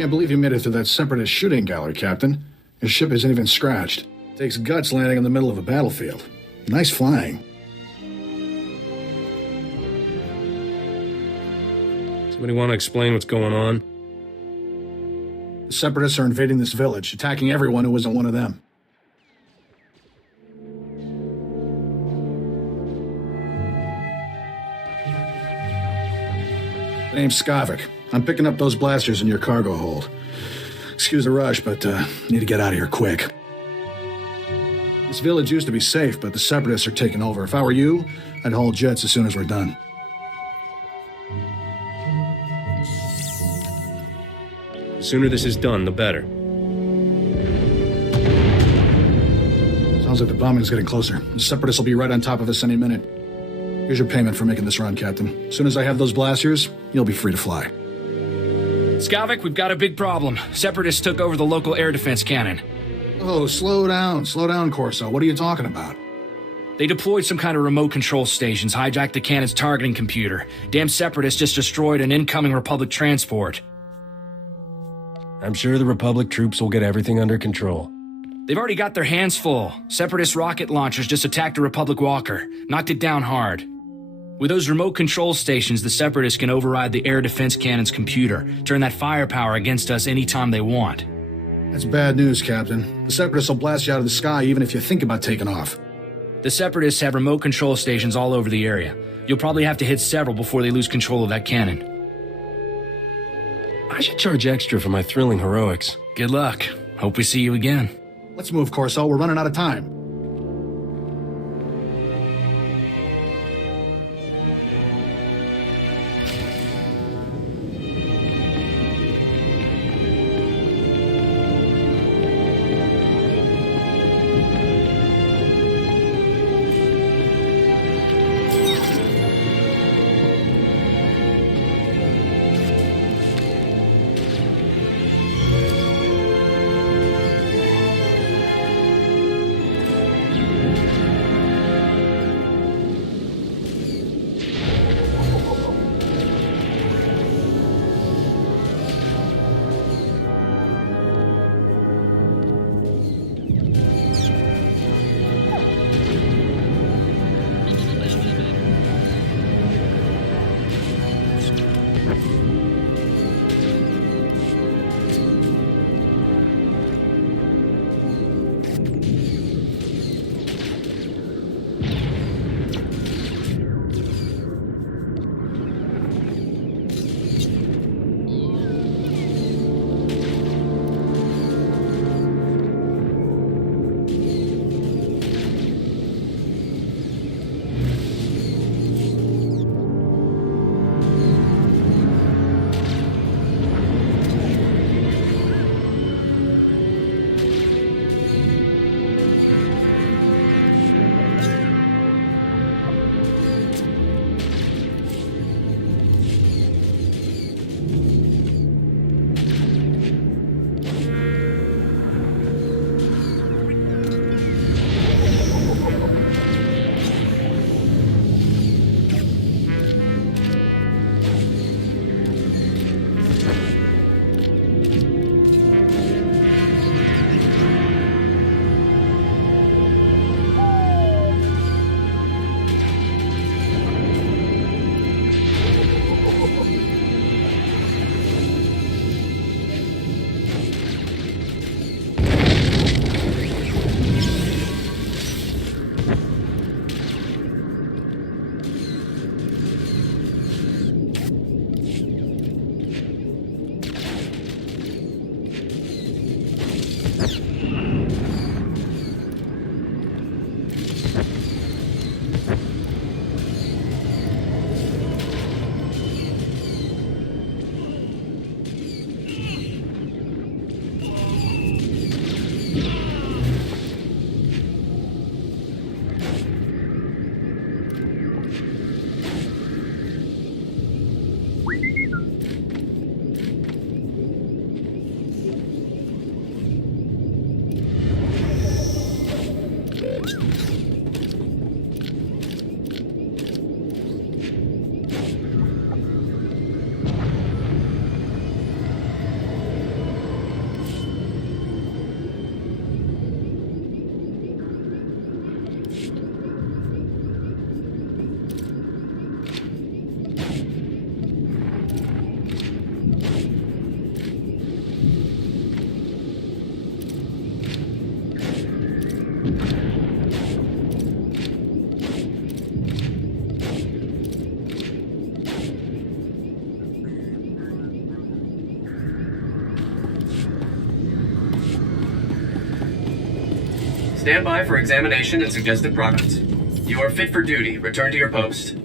Can't believe you made it through that Separatist shooting gallery, Captain. Your ship isn't even scratched. Takes guts landing in the middle of a battlefield. Nice flying. Somebody want to explain what's going on? The Separatists are invading this village, attacking everyone who isn't one of them. The name's Skavik. I'm picking up those blasters in your cargo hold. Excuse the rush, but need to get out of here quick. This village used to be safe, but the Separatists are taking over. If I were you, I'd haul jets as soon as we're done. The sooner this is done, the better. Sounds like the bombing's getting closer. The Separatists will be right on top of us any minute. Here's your payment for making this run, Captain. As soon as I have those blasters, you'll be free to fly. Skavik, we've got a big problem. Separatists took over the local air defense cannon. Oh, slow down, Corso. What are you talking about? They deployed some kind of remote control stations, hijacked the cannon's targeting computer. Damn Separatists just destroyed an incoming Republic transport. I'm sure the Republic troops will get everything under control. They've already got their hands full. Separatist rocket launchers just attacked a Republic walker, knocked it down hard. With those remote control stations, the Separatists can override the air defense cannon's computer, turn that firepower against us anytime they want. That's bad news, Captain. The Separatists will blast you out of the sky even if you think about taking off. The Separatists have remote control stations all over the area. You'll probably have to hit several before they lose control of that cannon. I should charge extra for my thrilling heroics. Good luck. Hope we see you again. Let's move, Corso. We're running out of time. Stand by for examination and suggested products. You are fit for duty. Return to your post.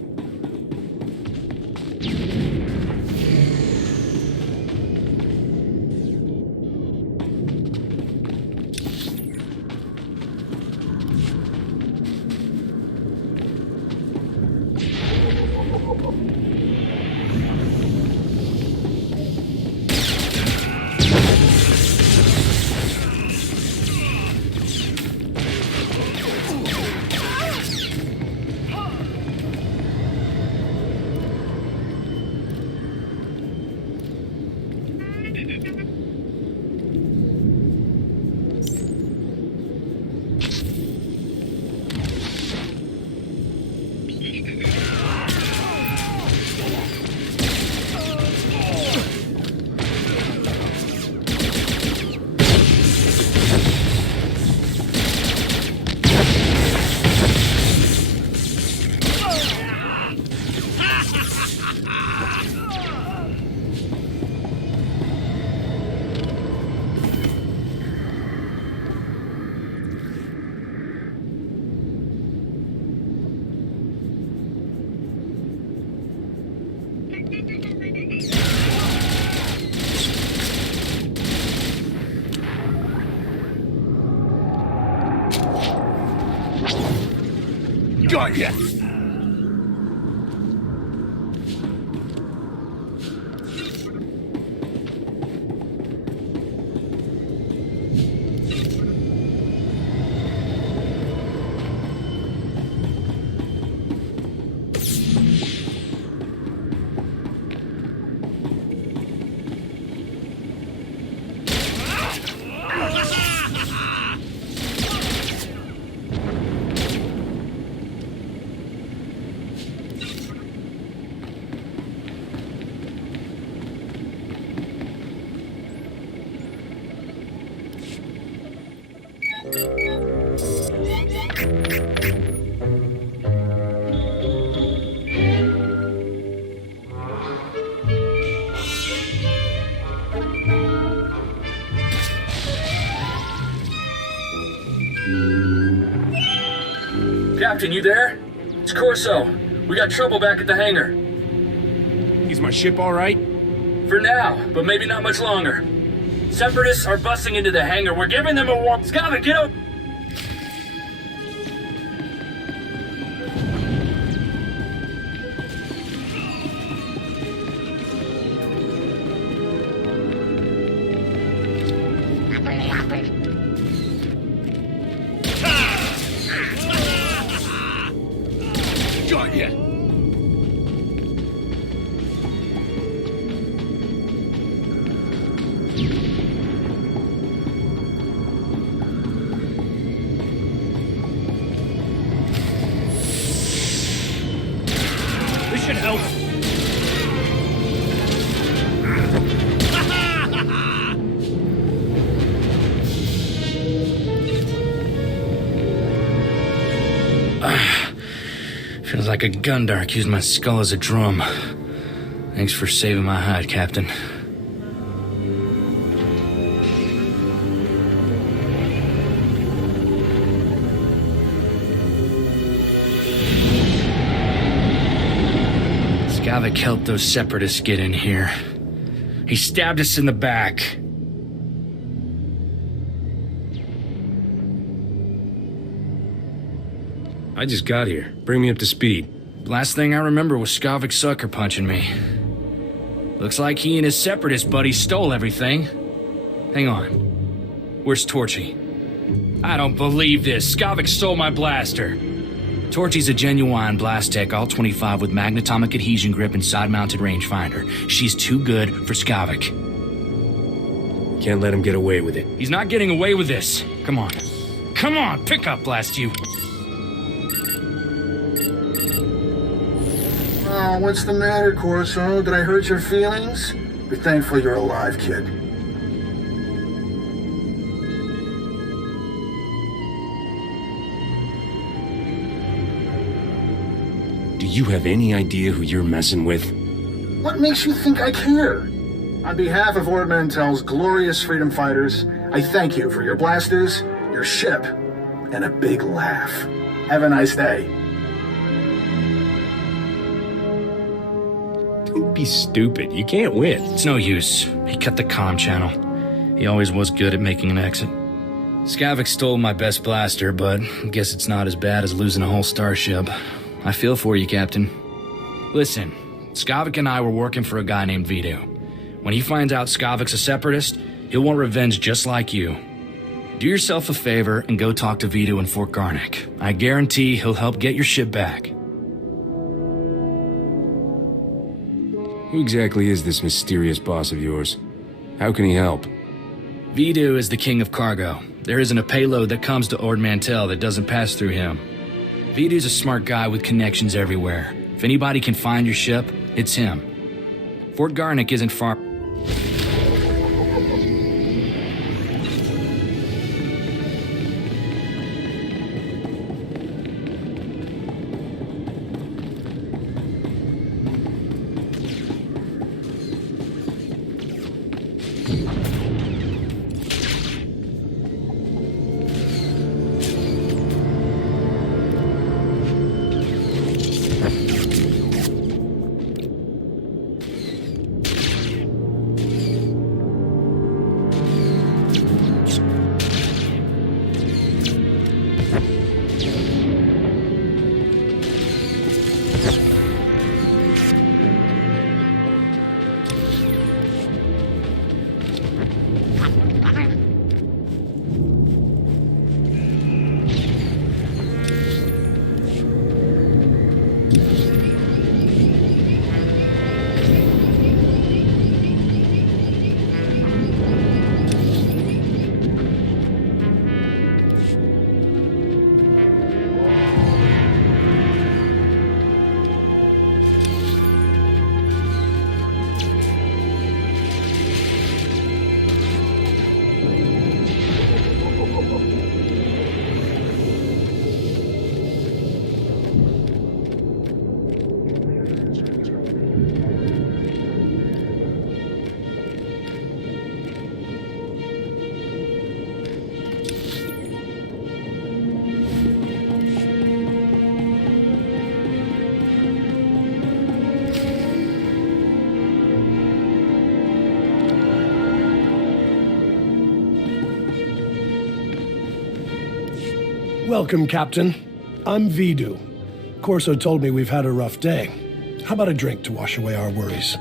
Got ya! Captain, you there? It's Corso. We got trouble back at the hangar. Is my ship alright? For now, but maybe not much longer. Separatists are busting into the hangar. We're giving them a warm. Scava, get up! Got ya! This should help. Feels like a gundark used my skull as a drum. Thanks for saving my hide, Captain. Skavik helped those separatists get in here. He stabbed us in the back. I just got here. Bring me up to speed. Last thing I remember was Skavik sucker punching me. Looks like he and his separatist buddies stole everything. Hang on. Where's Torchy? I don't believe this. Skavik stole my blaster. Torchy's a genuine blast tech, all 25 with magnetomic adhesion grip and side-mounted rangefinder. She's too good for Skavik. Can't let him get away with it. He's not getting away with this. Come on. Come on, pick up, blast you. Oh, what's the matter, Corso? Did I hurt your feelings? Be thankful you're alive, kid. Do you have any idea who you're messing with? What makes you think I care? On behalf of Ord Mantell's glorious freedom fighters, I thank you for your blasters, your ship, and and a big laugh. Have a nice day. Don't be stupid. You can't win. It's no use. He cut the comm channel. He always was good at making an exit. Skavik stole my best blaster, but I guess it's not as bad as losing a whole starship. I feel for you, Captain. Listen, Skavik and I were working for a guy named Vito. When he finds out Skavik's a separatist, he'll want revenge just like you. Do yourself a favor and go talk to Vito in Fort Garnick. I guarantee he'll help get your ship back. Who exactly is this mysterious boss of yours? How can he help? Vito is the king of cargo. There isn't a payload that comes to Ord Mantell that doesn't pass through him. Vito's a smart guy with connections everywhere. If anybody can find your ship, it's him. Fort Garnick isn't far. Welcome, Captain. I'm Vidu. Corso told me we've had a rough day. How about a drink to wash away our worries?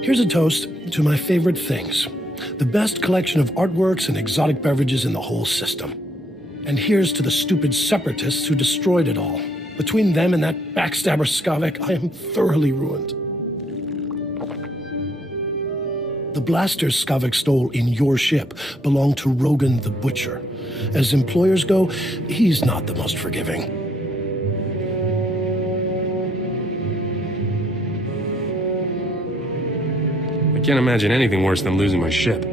Here's a toast to my favorite things. The best collection of artworks and exotic beverages in the whole system. And here's to the stupid separatists who destroyed it all. Between them and that backstabber Skavik, I am thoroughly ruined. The blasters Skavik stole in your ship belong to Rogan the Butcher. As employers go, he's not the most forgiving. I can't imagine anything worse than losing my ship.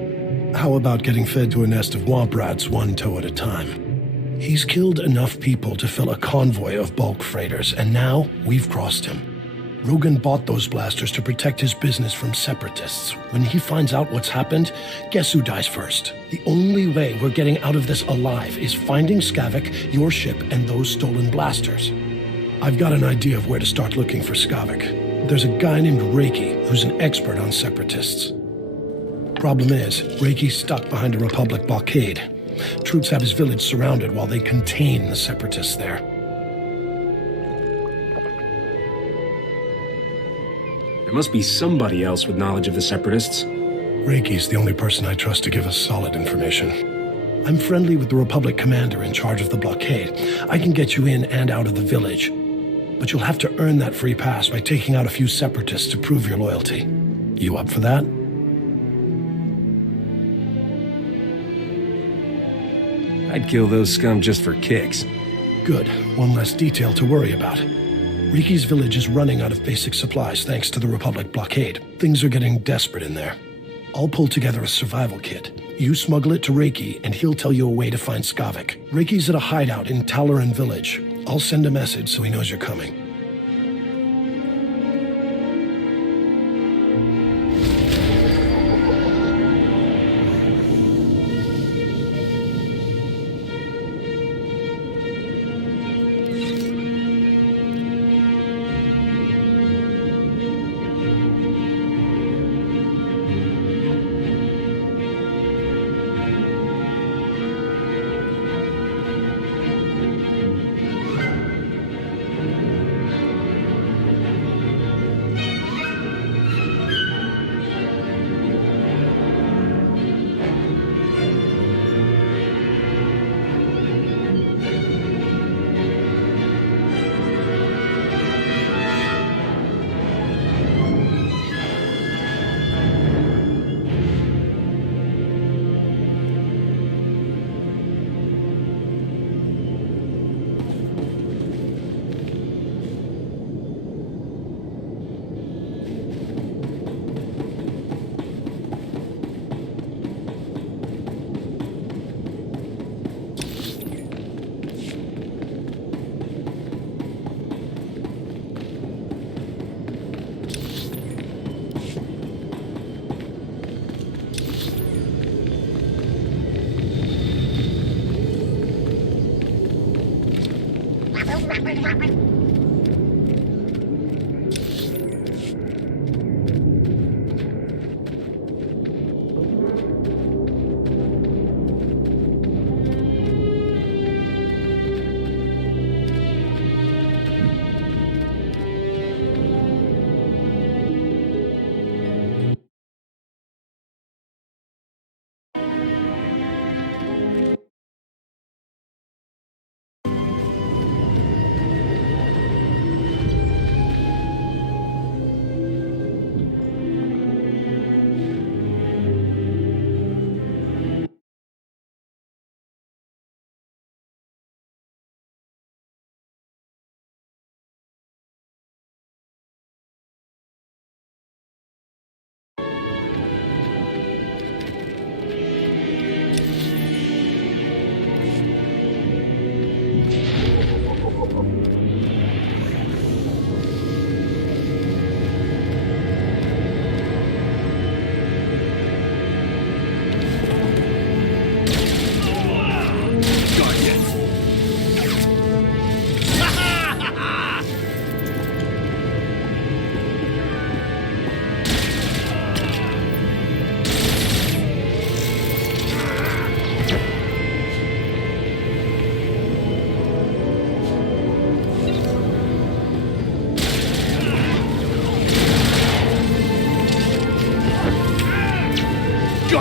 How about getting fed to a nest of womp rats one toe at a time? He's killed enough people to fill a convoy of bulk freighters, and now we've crossed him. Rogan bought those blasters to protect his business from separatists. When he finds out what's happened, guess who dies first? The only way we're getting out of this alive is finding Skavik, your ship, and those stolen blasters. I've got an idea of where to start looking for Skavik. There's a guy named Reiki who's an expert on separatists. Problem is, Reiki's stuck behind a Republic blockade. Troops have his village surrounded while they contain the separatists there. There must be somebody else with knowledge of the Separatists. Reiki's the only person I trust to give us solid information. I'm friendly with the Republic commander in charge of the blockade. I can get you in and out of the village. But you'll have to earn that free pass by taking out a few separatists to prove your loyalty. You up for that? I'd kill those scum just for kicks. Good. One less detail to worry about. Riki's village is running out of basic supplies thanks to the Republic blockade. Things are getting desperate in there. I'll pull together a survival kit. You smuggle it to Reiki, and he'll tell you a way to find Skavik. Reiki's at a hideout in Talaran village. I'll send a message so he knows you're coming.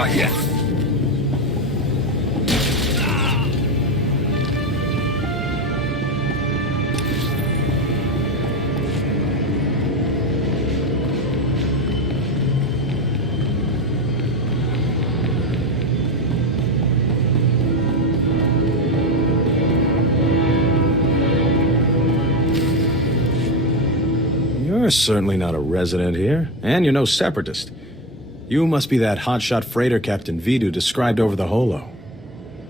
Got ya! You're certainly not a resident here, and you're no separatist. You must be that hotshot freighter Captain Vidu described over the holo.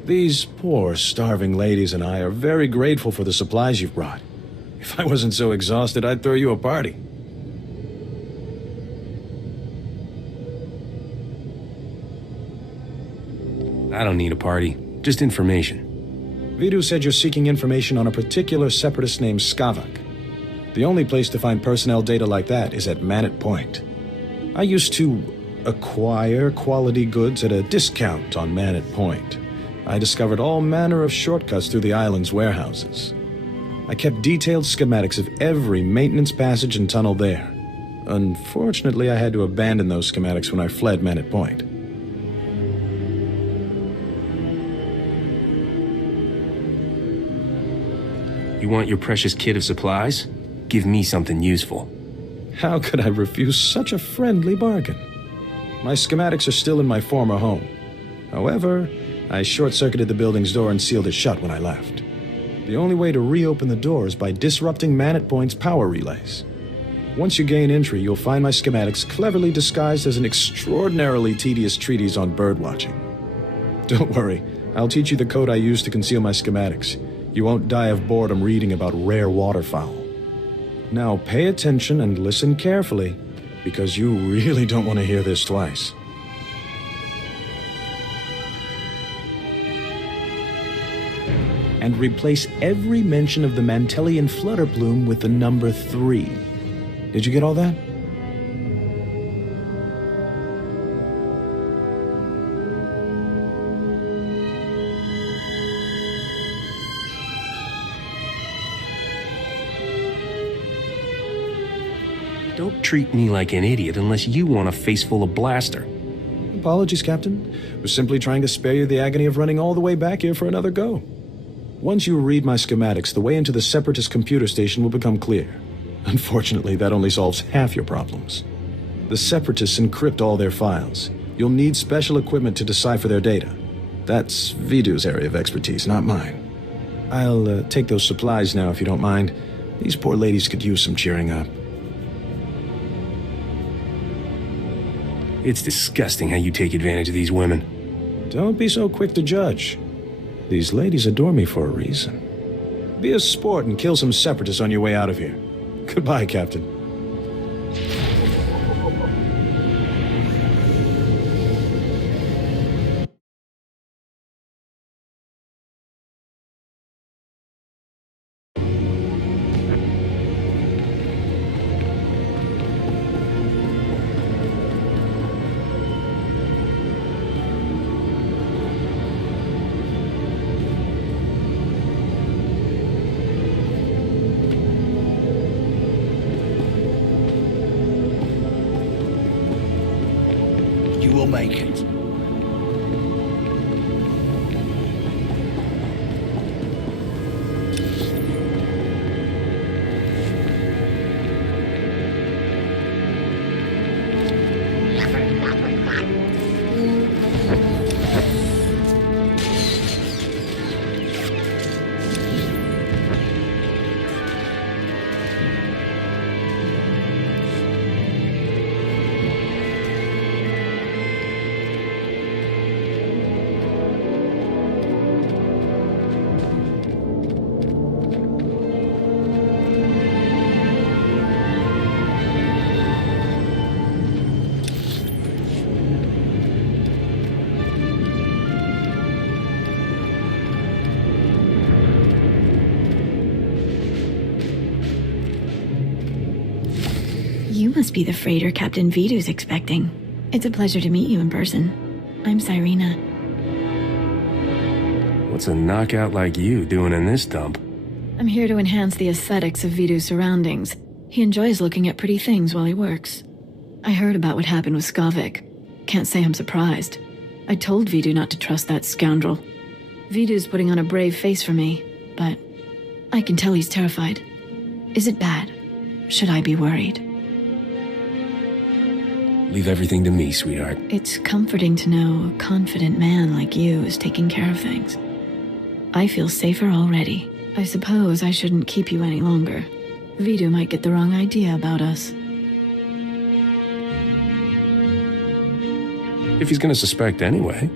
These poor, starving ladies and I are very grateful for the supplies you've brought. If I wasn't so exhausted, I'd throw you a party. I don't need a party, just information. Vidu said you're seeking information on a particular separatist named Skavak. The only place to find personnel data like that is at Manet Point. I used to acquire quality goods at a discount on Manet Point. I discovered all manner of shortcuts through the island's warehouses. I kept detailed schematics of every maintenance passage and tunnel there. Unfortunately, I had to abandon those schematics when I fled Manet Point. You want your precious kit of supplies? Give me something useful. How could I refuse such a friendly bargain? My schematics are still in my former home. However, I short-circuited the building's door and sealed it shut when I left. The only way to reopen the door is by disrupting Manet Point's power relays. Once you gain entry, you'll find my schematics cleverly disguised as an extraordinarily tedious treatise on birdwatching. Don't worry, I'll teach you the code I use to conceal my schematics. You won't die of boredom reading about rare waterfowl. Now pay attention and listen carefully, because you really don't want to hear this twice. And replace every mention of the Mantellian flutter plume with the number 3. Did you get all that? Don't treat me like an idiot unless you want a face full of blaster. Apologies, Captain. Was simply trying to spare you the agony of running all the way back here for another go. Once you read my schematics, the way into the Separatist computer station will become clear. Unfortunately, that only solves half your problems. The Separatists encrypt all their files. You'll need special equipment to decipher their data. That's Vidu's area of expertise, not mine. I'll take those supplies now, if you don't mind. These poor ladies could use some cheering up. It's disgusting how you take advantage of these women. Don't be so quick to judge. These ladies adore me for a reason. Be a sport and kill some separatists on your way out of here. Goodbye, Captain. You will make it. You must be the freighter Captain Vidu's expecting. It's a pleasure to meet you in person. I'm Cyrena. What's a knockout like you doing in this dump? I'm here to enhance the aesthetics of Vidu's surroundings. He enjoys looking at pretty things while he works. I heard about what happened with Skavak. Can't say I'm surprised. I told Vidu not to trust that scoundrel. Vidu's putting on a brave face for me, but I can tell he's terrified. Is it bad? Should I be worried? Leave everything to me, sweetheart. It's comforting to know a confident man like you is taking care of things. I feel safer already. I suppose I shouldn't keep you any longer. Vidu might get the wrong idea about us. If he's gonna suspect anyway.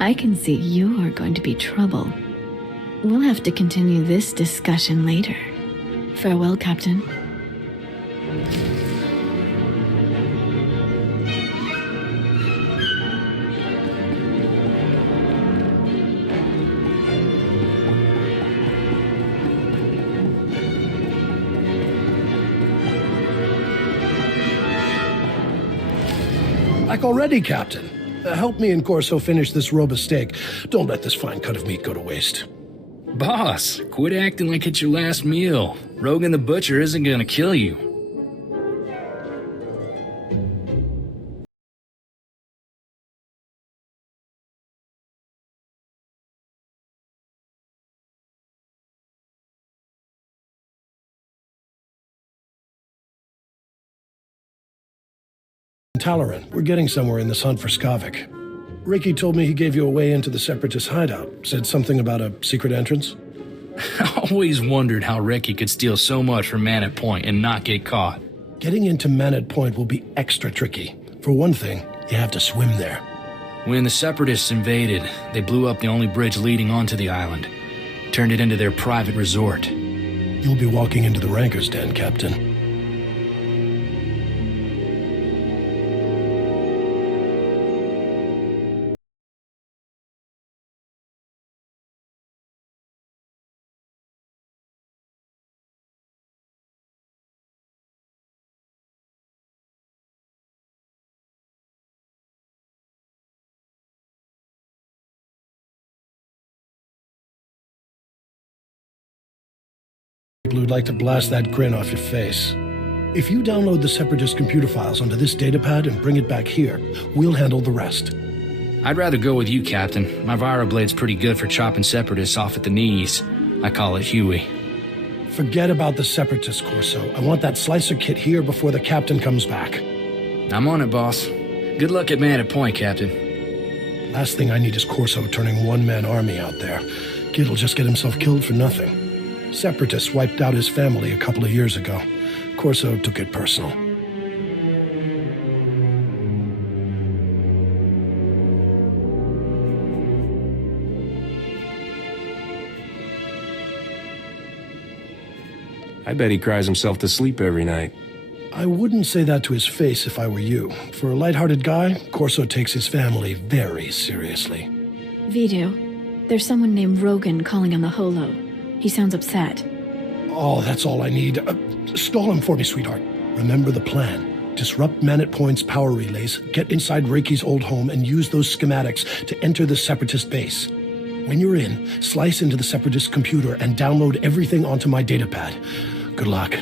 I can see you're going to be trouble. We'll have to continue this discussion later. Farewell, Captain. Back already, Captain. Help me and Corso finish this robe of steak. Don't let this fine cut of meat go to waste. Boss, quit acting like it's your last meal. Rogan the Butcher isn't gonna kill you. Talaran, we're getting somewhere in this hunt for Skavik. Ricky told me he gave you a way into the Separatist hideout. Said something about a secret entrance? I always wondered how Ricky could steal so much from Man at Point and not get caught. Getting into Man at Point will be extra tricky. For one thing, you have to swim there. When the Separatists invaded, they blew up the only bridge leading onto the island. Turned it into their private resort. You'll be walking into the Ranker's Den, Captain. People who'd like to blast that grin off your face. If you download the Separatist computer files onto this datapad and bring it back here, we'll handle the rest. I'd rather go with you, Captain. My Viroblade's pretty good for chopping Separatists off at the knees. I call it Huey. Forget about the Separatist, Corso. I want that slicer kit here before the Captain comes back. I'm on it, boss. Good luck at Man at Point, Captain. Last thing I need is Corso turning one-man army out there. Kid'll just get himself killed for nothing. Separatists wiped out his family a couple of years ago. Corso took it personal. I bet he cries himself to sleep every night. I wouldn't say that to his face if I were you. For a light-hearted guy, Corso takes his family very seriously. Vidu, there's someone named Rogan calling on the holo. He sounds upset. Oh, that's all I need. Stall him for me, sweetheart. Remember the plan. Disrupt Man at Point's power relays, get inside Reiki's old home, and use those schematics to enter the Separatist base. When you're in, slice into the Separatist computer and download everything onto my datapad. Good luck.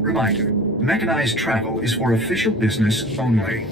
Reminder, mechanized travel is for official business only.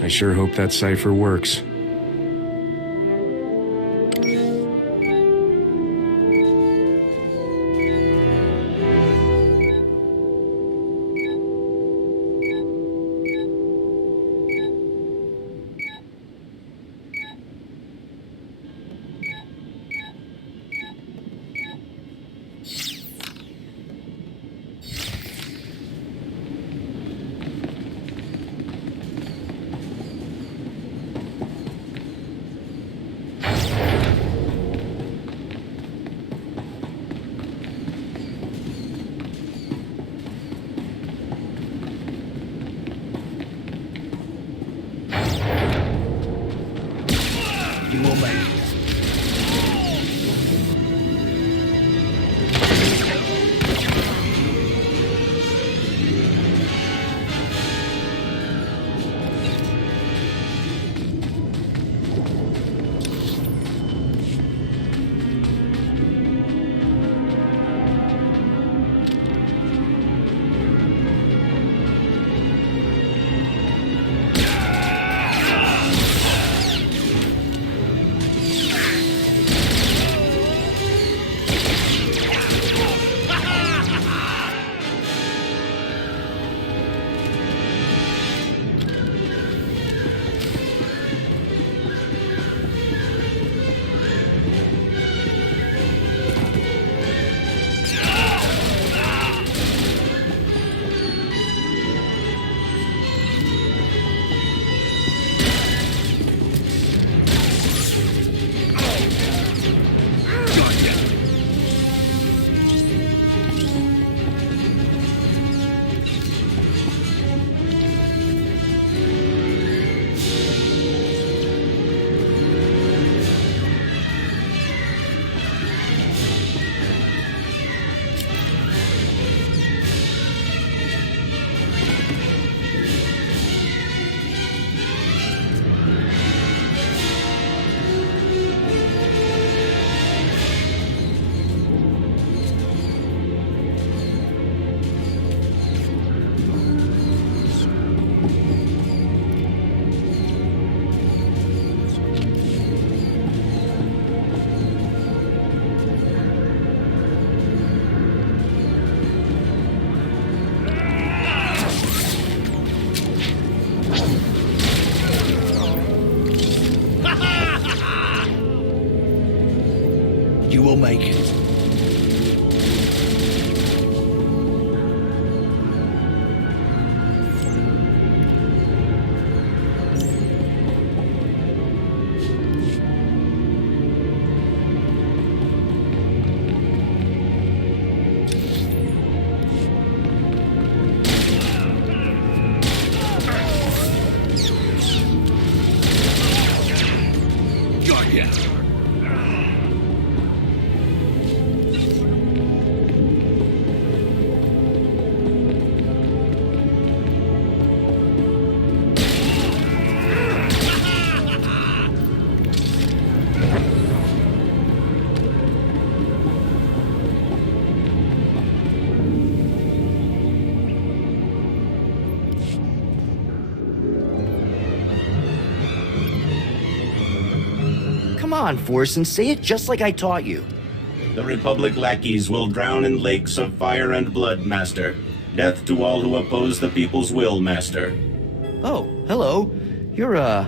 I sure hope that cipher works. You will make it. You will make it. Got ya! Come on, Forsen, say it just like I taught you. The Republic lackeys will drown in lakes of fire and blood, Master. Death to all who oppose the people's will, Master. Oh, hello. You're,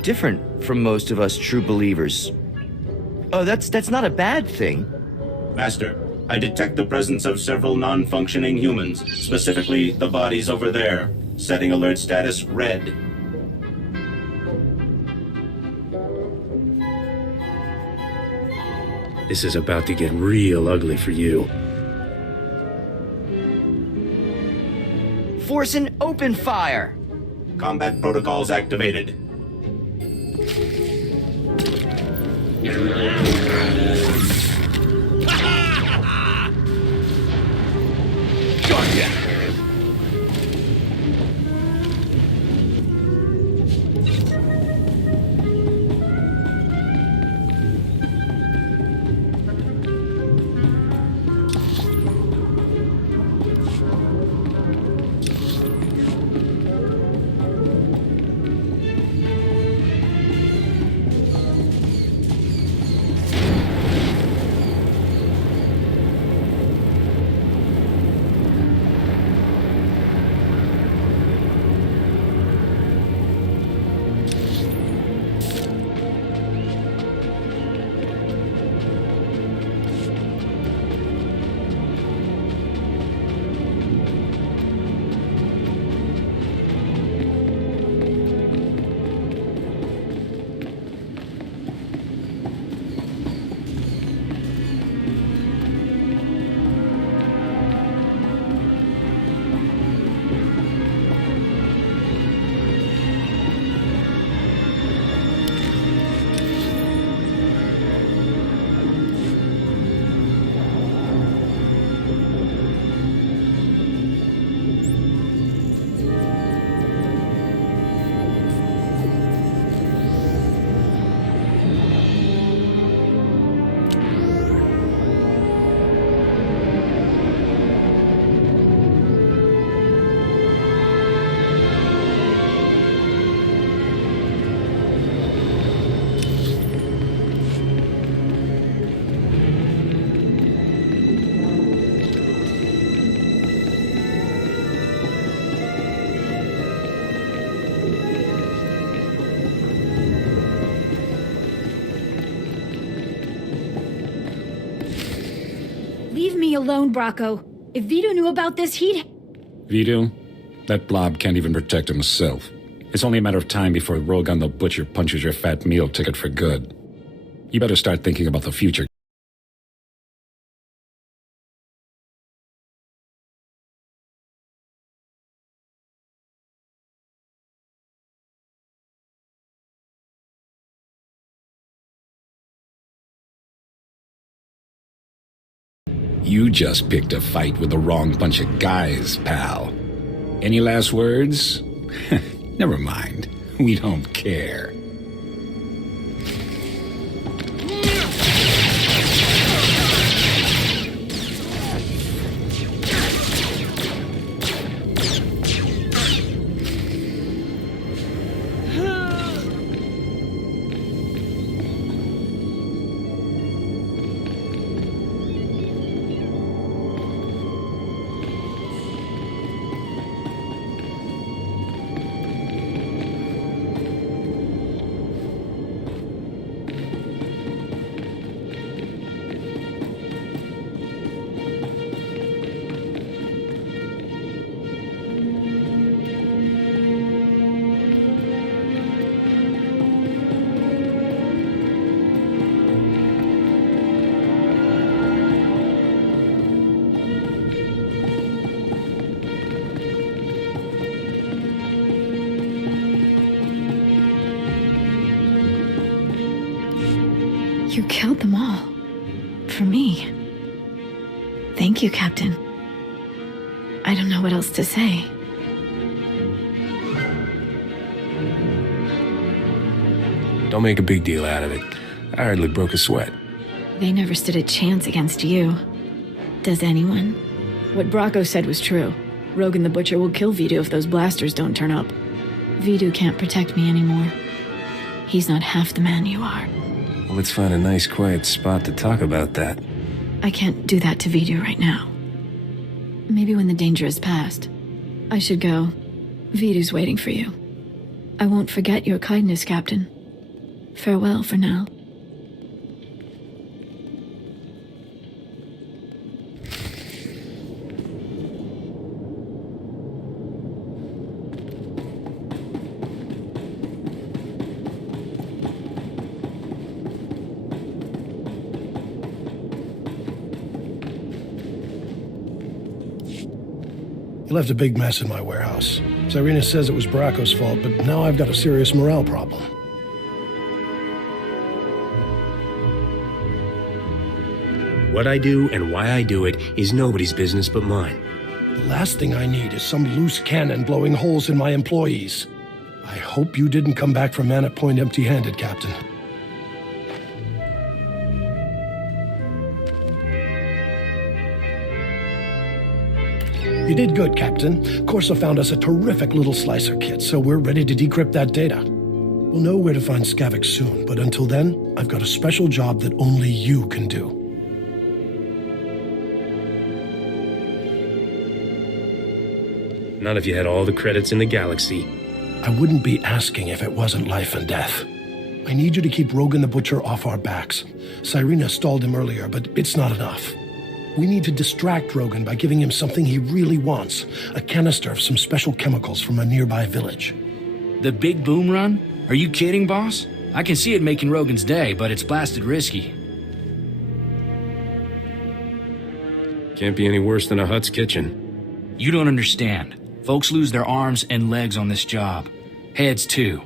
different from most of us true believers. Oh, that's not a bad thing. Master, I detect the presence of several non-functioning humans, specifically the bodies over there. Setting alert status red. This is about to get real ugly for you. Forsen, open fire! Combat protocols activated. Got ya! Leave me alone, Bracco. If Vito knew about this, he'd... Vito? That blob can't even protect himself. It's only a matter of time before Rogan the Butcher punches your fat meal ticket for good. You better start thinking about the future. You just picked a fight with the wrong bunch of guys, pal. Any last words? Never mind. We don't care. You killed them all. For me. Thank you, Captain. I don't know what else to say. Don't make a big deal out of it. I hardly broke a sweat. They never stood a chance against you. Does anyone? What Bracco said was true. Rogan the Butcher will kill Vito if those blasters don't turn up. Vito can't protect me anymore. He's not half the man you are. Well, let's find a nice quiet spot to talk about that. I can't do that to Vito right now. Maybe when the danger is past. I should go. Vito's waiting for you. I won't forget your kindness, Captain. Farewell for now. You left a big mess in my warehouse. Cyrena says it was Bracco's fault, but now I've got a serious morale problem. What I do and why I do it is nobody's business but mine. The last thing I need is some loose cannon blowing holes in my employees. I hope you didn't come back from Manor Point empty-handed, Captain. You did good, Captain. Corsa found us a terrific little slicer kit, so we're ready to decrypt that data. We'll know where to find Skavik soon, but until then, I've got a special job that only you can do. Not if you had all the credits in the galaxy. I wouldn't be asking if it wasn't life and death. I need you to keep Rogan the Butcher off our backs. Cyrena stalled him earlier, but it's not enough. We need to distract Rogan by giving him something he really wants. A canister of some special chemicals from a nearby village. The big boom run? Are you kidding, boss? I can see it making Rogan's day, but it's blasted risky. Can't be any worse than a Hut's kitchen. You don't understand. Folks lose their arms and legs on this job. Heads, too.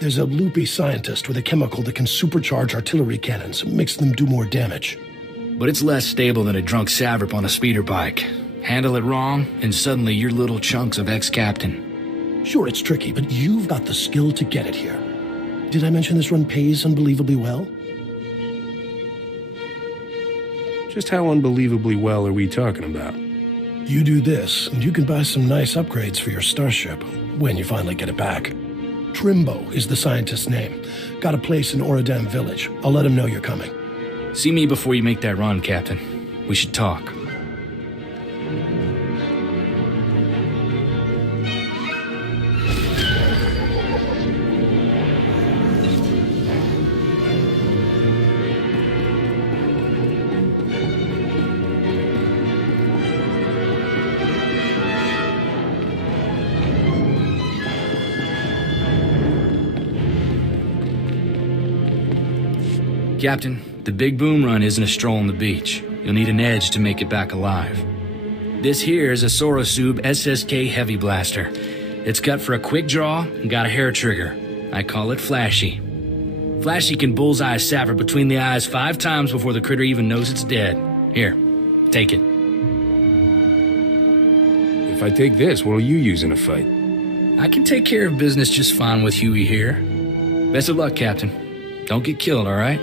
There's a loopy scientist with a chemical that can supercharge artillery cannons and makes them do more damage. But it's less stable than a drunk savrip on a speeder bike. Handle it wrong, and suddenly you're little chunks of ex-captain. Sure, it's tricky, but you've got the skill to get it here. Did I mention this run pays unbelievably well? Just how unbelievably well are we talking about? You do this, and you can buy some nice upgrades for your starship, when you finally get it back. Trimbo is the scientist's name. Got a place in Oradam Village. I'll let him know you're coming. See me before you make that run, Captain. We should talk. Captain, the big boom run isn't a stroll on the beach. You'll need an edge to make it back alive. This here is a Sorosub SSK Heavy Blaster. It's cut for a quick draw and got a hair trigger. I call it Flashy. Flashy can bullseye a sapper between the eyes 5 times before the critter even knows it's dead. Here, take it. If I take this, what'll you use in a fight? I can take care of business just fine with Huey here. Best of luck, Captain. Don't get killed, all right?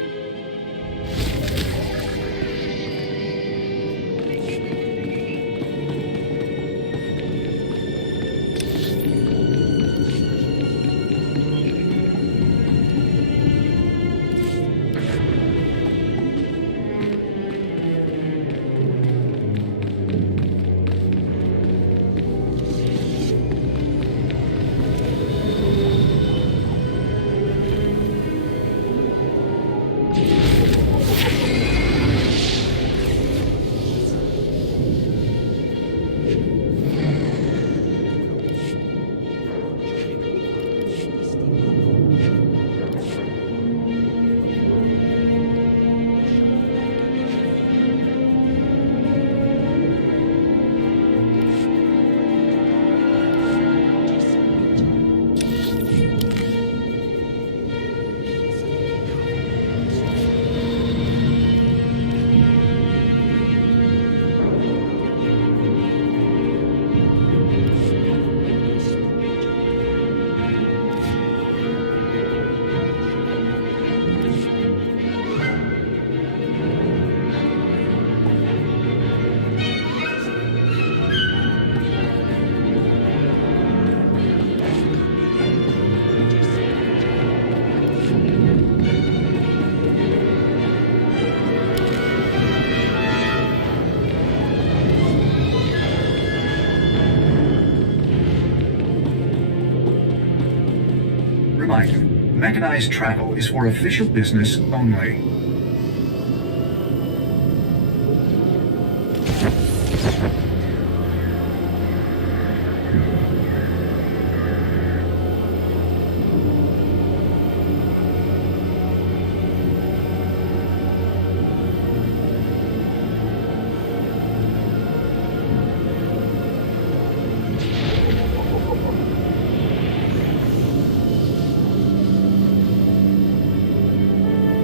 Reminder, mechanized travel is for official business only.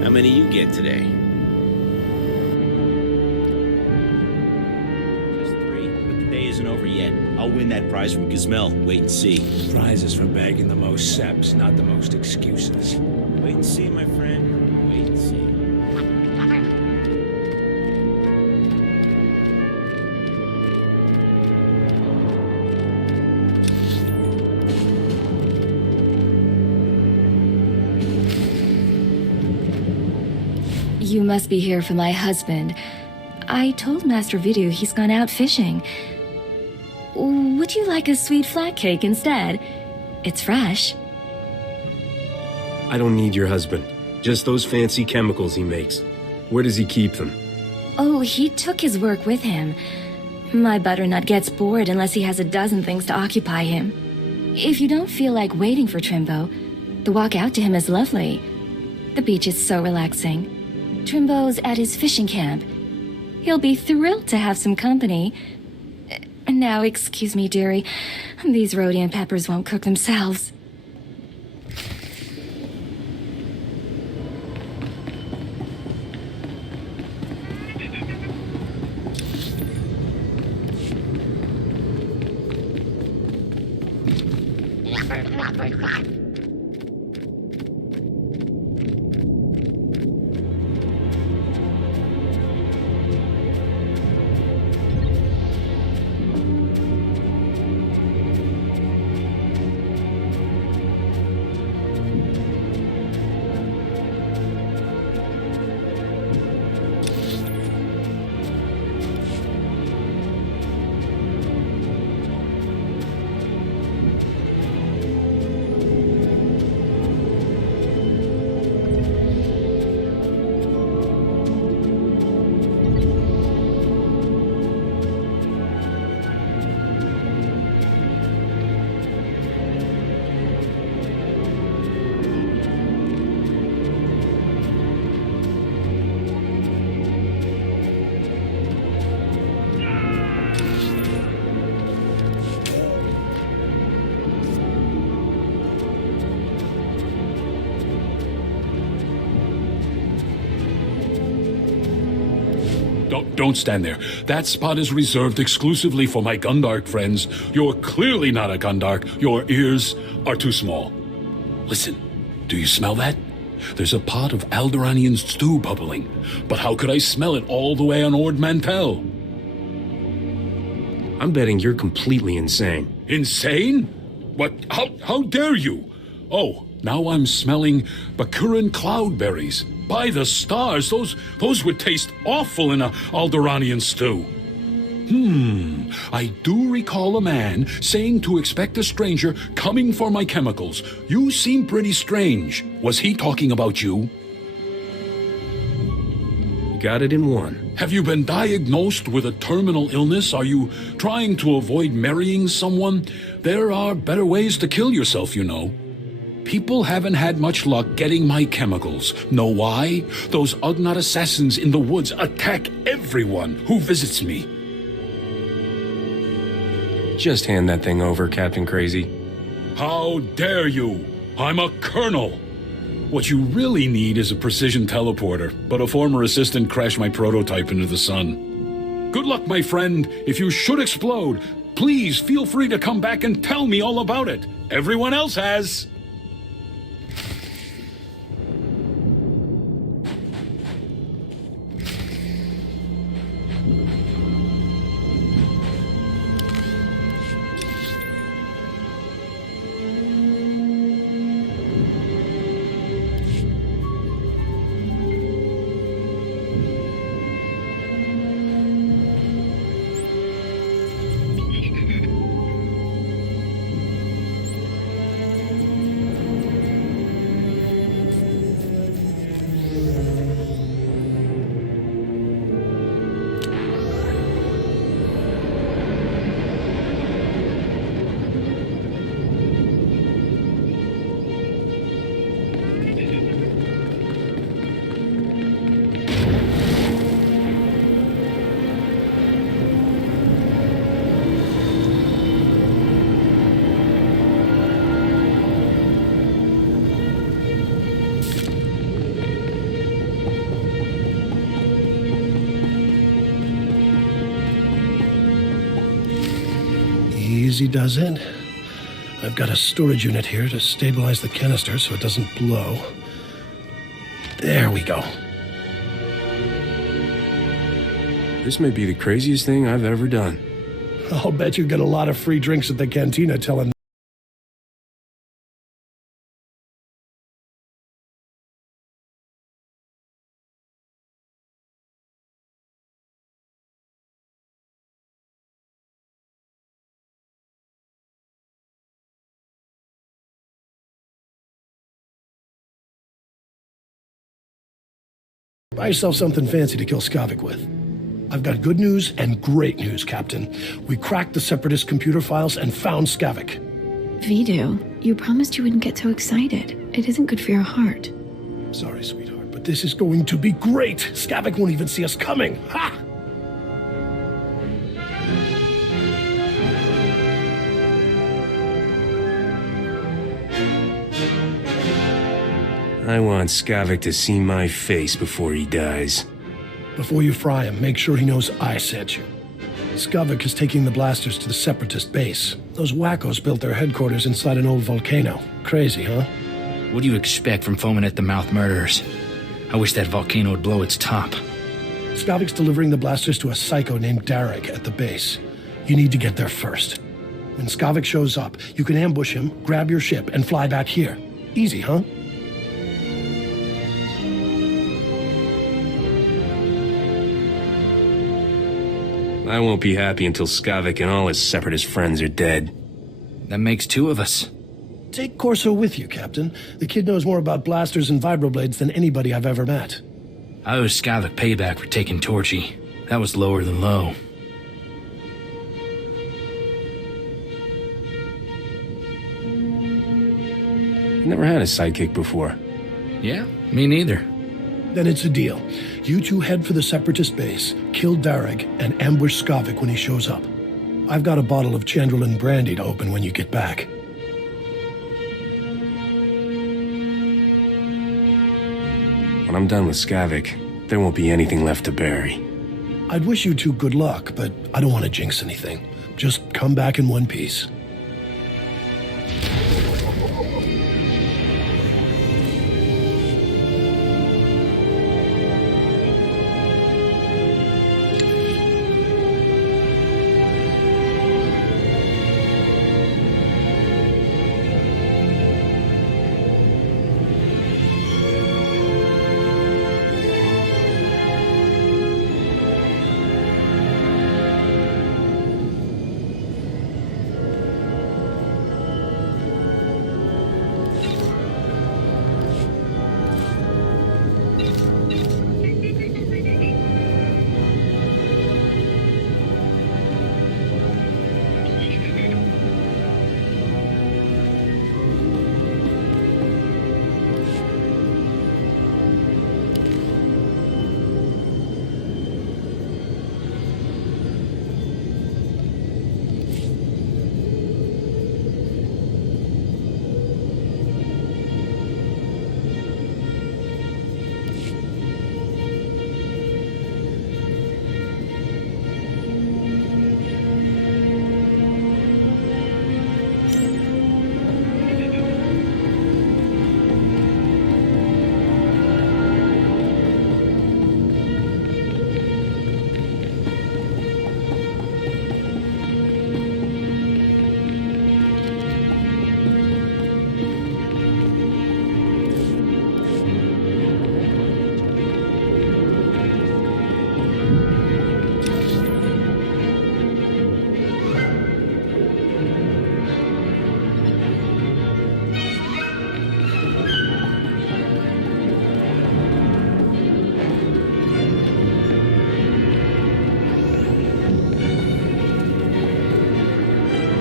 How many you get today? Just 3, but the day isn't over yet. I'll win that prize from Gizmel. Wait and see. Prizes for bagging the most seps, not the most excuses. Wait and see, my friend. Wait and see. You must be here for my husband. I told Master Vidu he's gone out fishing. Would you like a sweet flat cake instead? It's fresh. I don't need your husband. Just those fancy chemicals he makes. Where does he keep them? Oh, he took his work with him. My butternut gets bored unless he has a dozen things to occupy him. If you don't feel like waiting for Trimbo, the walk out to him is lovely. The beach is so relaxing. Trimbo's at his fishing camp. He'll be thrilled to have some company. Now, excuse me, dearie. These Rhodian peppers won't cook themselves. Don't stand there. That spot is reserved exclusively for my Gundark friends. You're clearly not a Gundark. Your ears are too small. Listen, do you smell that? There's a pot of Alderaanian stew bubbling. But how could I smell it all the way on Ord Mantell? I'm betting you're completely insane. Insane? What? How dare you? Oh, now I'm smelling Bakuran cloudberries. By the stars, those would taste awful in a Alderaanian stew. I do recall a man saying to expect a stranger coming for my chemicals. You seem pretty strange. Was he talking about you? You got it in one. Have you been diagnosed with a terminal illness? Are you trying to avoid marrying someone? There are better ways to kill yourself, you know. People haven't had much luck getting my chemicals. Know why? Those Ugnaught assassins in the woods attack everyone who visits me. Just hand that thing over, Captain Crazy. How dare you? I'm a colonel. What you really need is a precision teleporter, but a former assistant crashed my prototype into the sun. Good luck, my friend. If you should explode, please feel free to come back and tell me all about it. Everyone else has. Easy does it. I've got a storage unit here to stabilize the canister so it doesn't blow. There we go. This may be the craziest thing I've ever done. I'll bet you get a lot of free drinks at the cantina telling. Buy yourself something fancy to kill Skavik with. I've got good news and great news, Captain. We cracked the Separatist computer files and found Skavik. Vidu, you promised you wouldn't get so excited. It isn't good for your heart. Sorry, sweetheart, but this is going to be great. Skavik won't even see us coming. Ha! I want Skavik to see my face before he dies. Before you fry him, make sure he knows I sent you. Skavik is taking the blasters to the Separatist base. Those wackos built their headquarters inside an old volcano. Crazy, huh? What do you expect from foaming-at-the-mouth murderers? I wish that volcano would blow its top. Skavik's delivering the blasters to a psycho named Derek at the base. You need to get there first. When Skavik shows up, you can ambush him, grab your ship, and fly back here. Easy, huh? I won't be happy until Skavik and all his Separatist friends are dead. That makes two of us. Take Corso with you, Captain. The kid knows more about blasters and vibroblades than anybody I've ever met. I owe Skavik payback for taking Torchy. That was lower than low. Never had a sidekick before. Yeah, me neither. Then it's a deal. You two head for the Separatist base, kill Darag, and ambush Skavik when he shows up. I've got a bottle of Chandrelin brandy to open when you get back. When I'm done with Skavik, there won't be anything left to bury. I'd wish you two good luck, but I don't want to jinx anything. Just come back in one piece.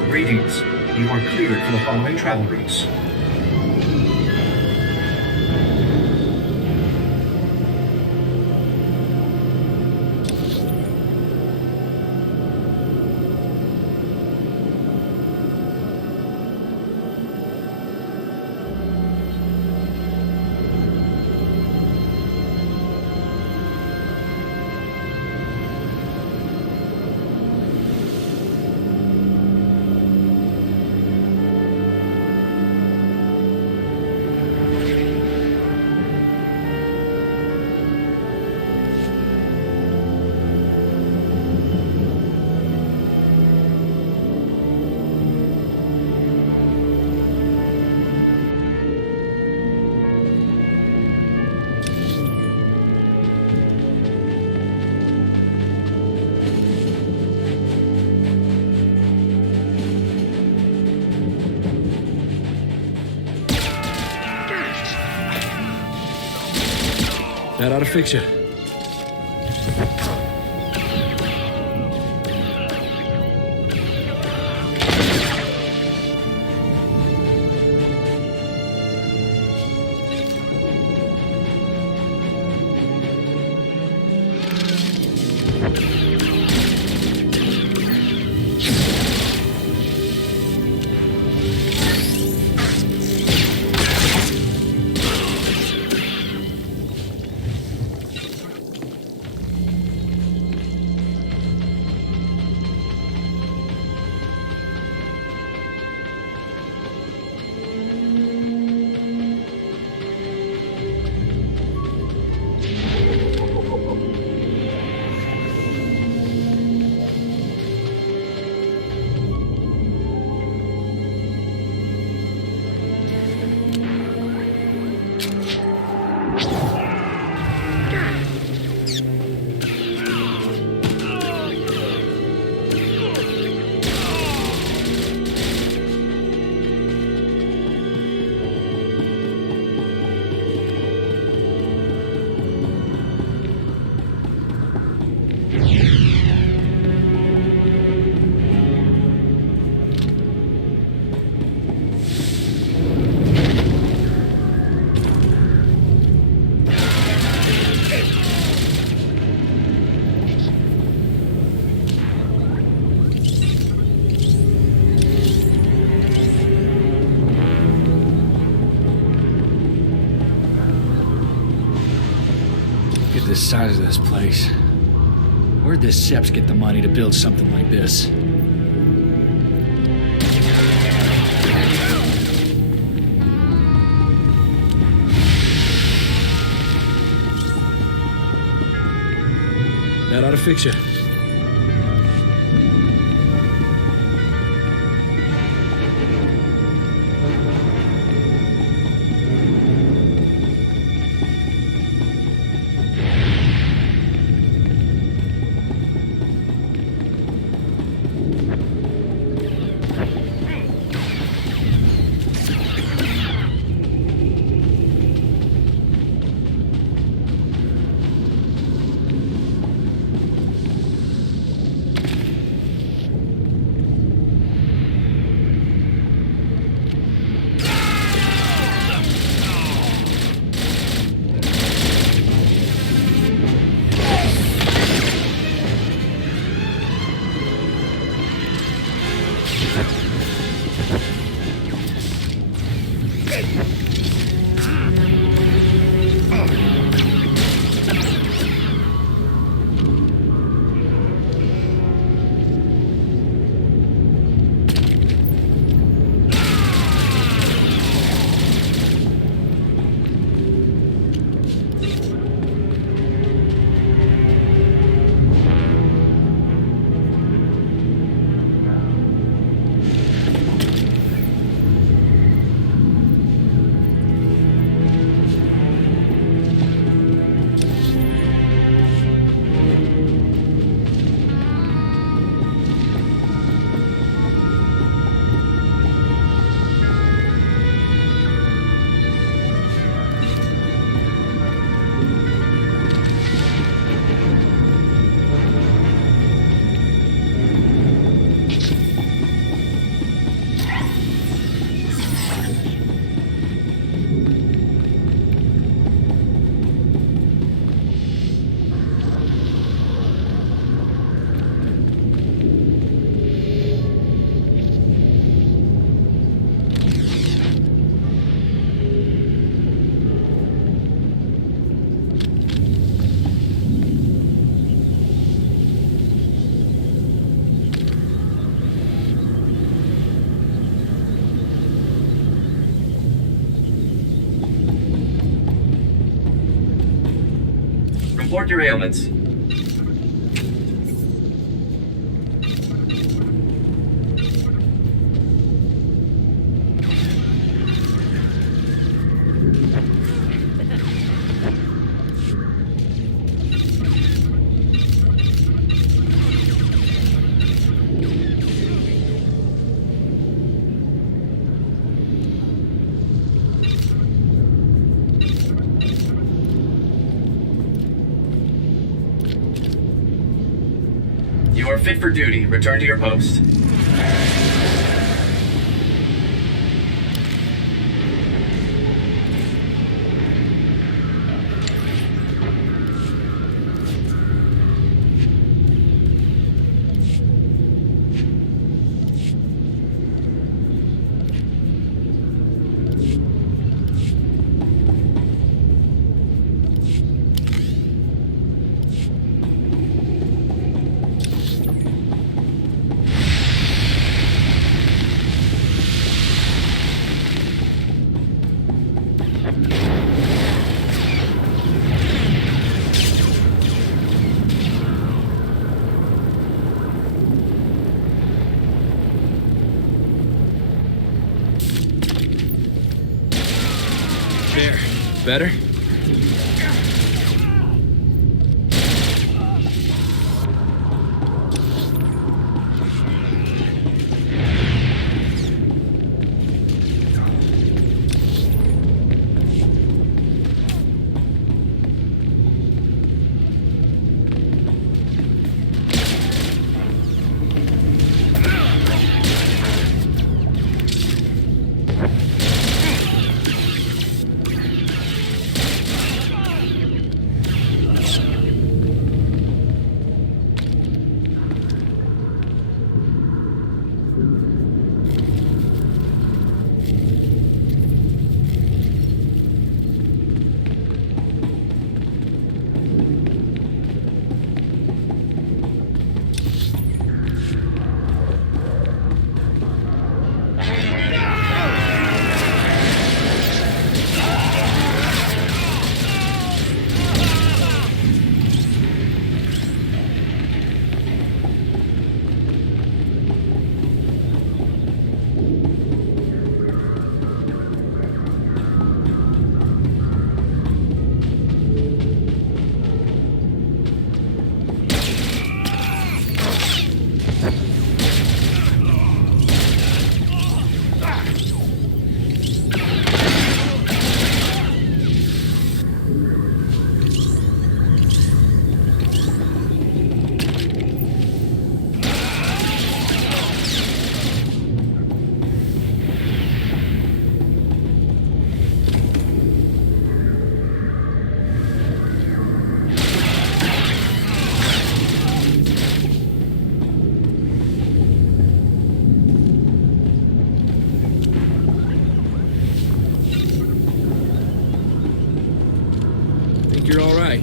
Greetings. You are cleared for the following travel routes. That ought to fix you. The size of this place. Where'd this Seps get the money to build something like this? That ought to fix you. Report your ailments. You are fit for duty. Return to your post. There. Better? think you're all right.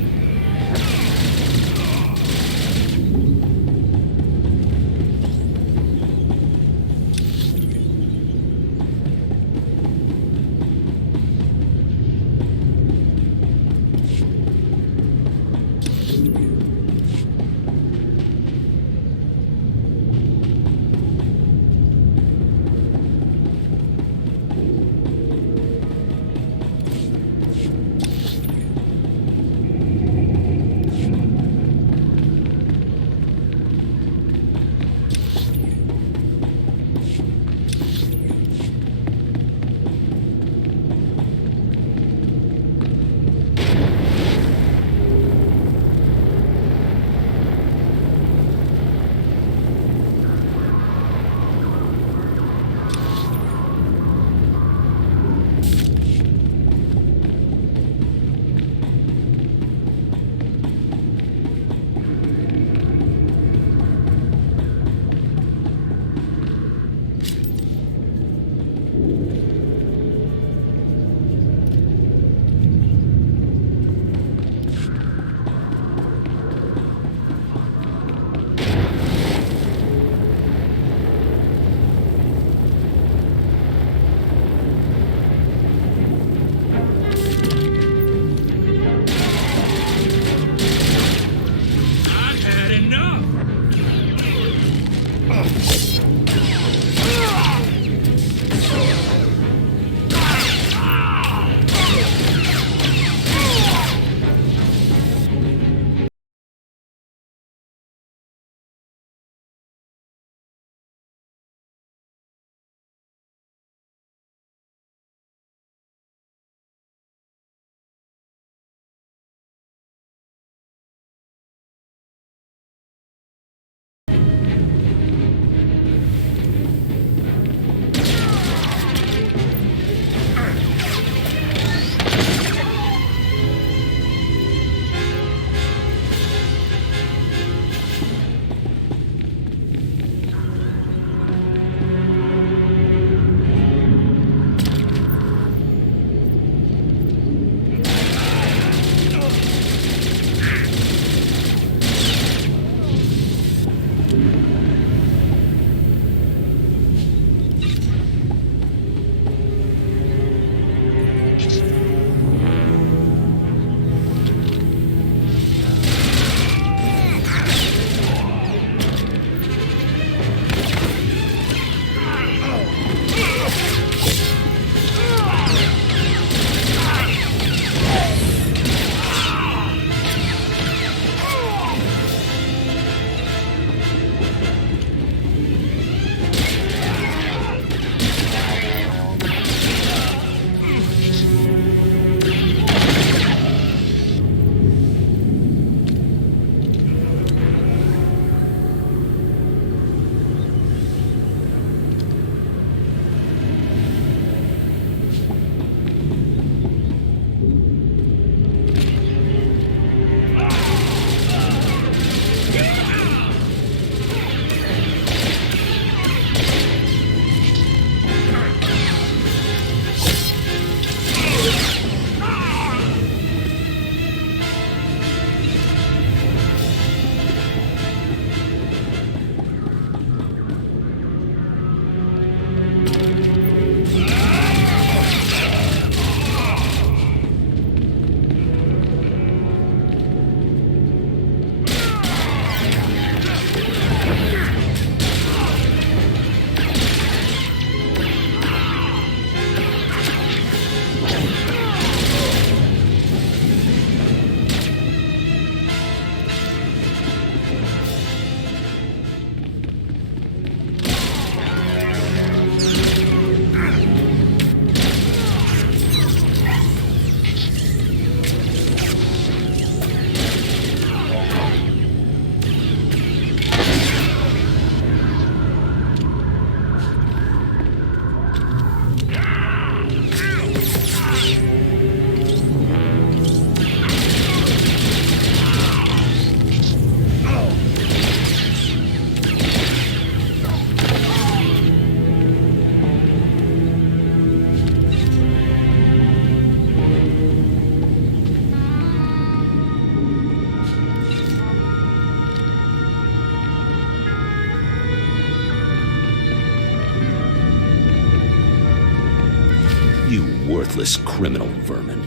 worthless criminal vermin.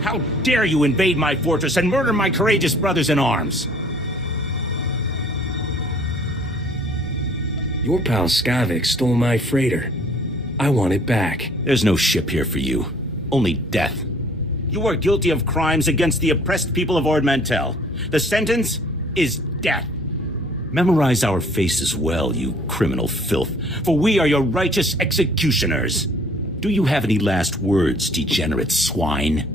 How dare you invade my fortress and murder my courageous brothers in arms? Your pal Skavik stole my freighter. I want it back. There's no ship here for you. Only death. You are guilty of crimes against the oppressed people of Ord Mantell. The sentence is death. Memorize our faces well, you criminal filth, for we are your righteous executioners. Do you have any last words, degenerate swine?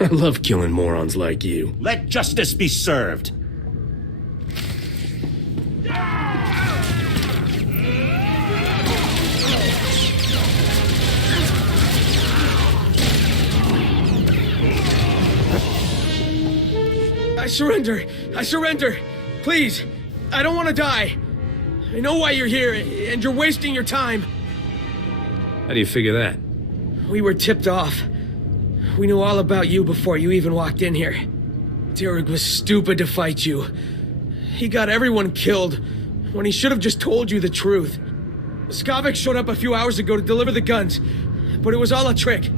I love killing morons like you. Let justice be served. I surrender! I surrender! Please! I don't want to die! I know why you're here, and you're wasting your time! How do you figure that? We were tipped off. We knew all about you before you even walked in here. Derek was stupid to fight you. He got everyone killed, when he should have just told you the truth. Skavik showed up a few hours ago to deliver the guns, but it was all a trick.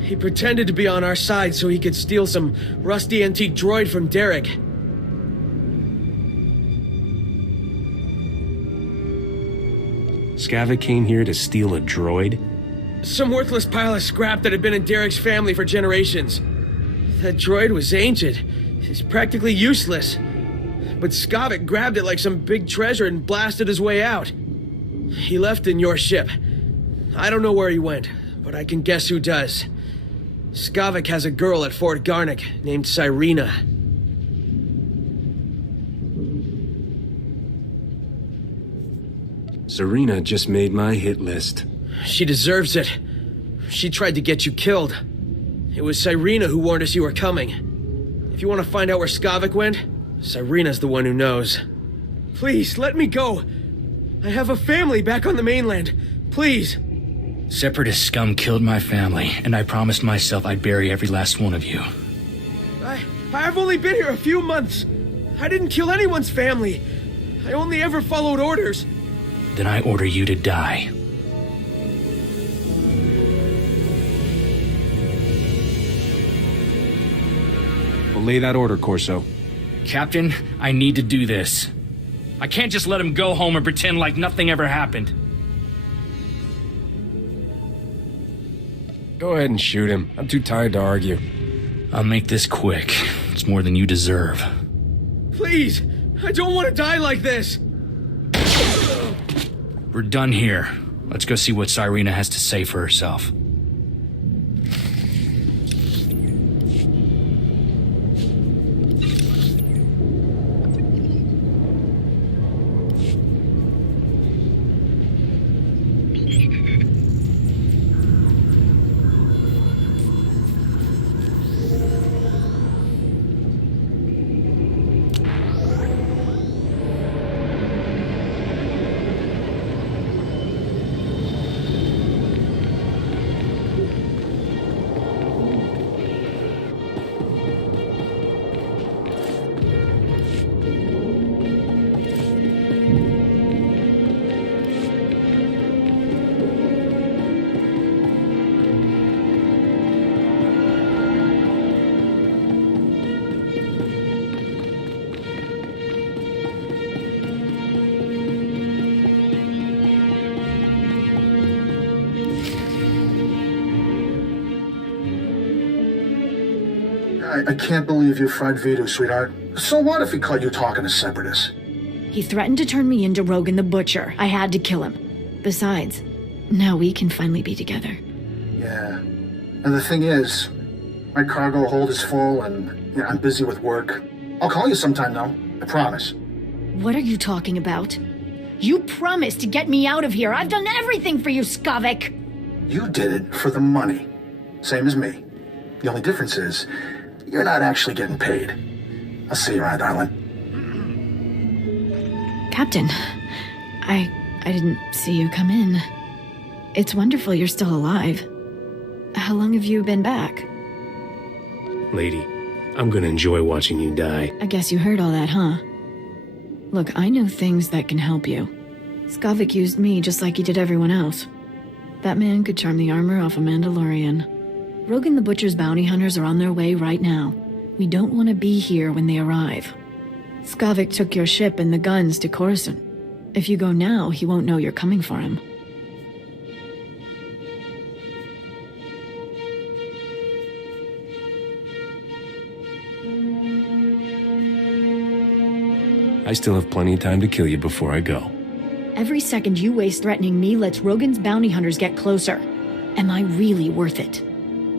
He pretended to be on our side so he could steal some rusty antique droid from Derek. Skavik came here to steal a droid? Some worthless pile of scrap that had been in Derek's family for generations. That droid was ancient. It's practically useless. But Skavik grabbed it like some big treasure and blasted his way out. He left in your ship. I don't know where he went, but I can guess who does. Skavik has a girl at Fort Garnick named Cyrena. Serena just made my hit list. She deserves it. She tried to get you killed. It was Cyrena who warned us you were coming. If you want to find out where Skavik went, Cyrena's the one who knows. Please, let me go. I have a family back on the mainland. Please. Separatist scum killed my family, and I promised myself I'd bury every last one of you. I've only been here a few months. I didn't kill anyone's family. I only ever followed orders. Then I order you to die. Belay that order, Corso. Captain, I need to do this. I can't just let him go home and pretend like nothing ever happened. Go ahead and shoot him. I'm too tired to argue. I'll make this quick. It's more than you deserve. Please! I don't want to die like this! We're done here. Let's go see what Cyrena has to say for herself. I can't believe you fried Vito, sweetheart. So what if he caught you talking to Separatists? He threatened to turn me into Rogan the Butcher. I had to kill him. Besides, now we can finally be together. Yeah. And the thing is, my cargo hold is full and I'm busy with work. I'll call you sometime, though. I promise. What are you talking about? You promised to get me out of here. I've done everything for you, Skavik. You did it for the money. Same as me. The only difference is, you're not actually getting paid. I'll see you around, darling. Captain, I didn't see you come in. It's wonderful you're still alive. How long have you been back? Lady, I'm gonna enjoy watching you die. I guess you heard all that, huh? Look, I know things that can help you. Skavik used me just like he did everyone else. That man could charm the armor off a Mandalorian. Rogan the Butcher's bounty hunters are on their way right now. We don't want to be here when they arrive. Skavik took your ship and the guns to Coruscant. If you go now, he won't know you're coming for him. I still have plenty of time to kill you before I go. Every second you waste threatening me lets Rogan's bounty hunters get closer. Am I really worth it?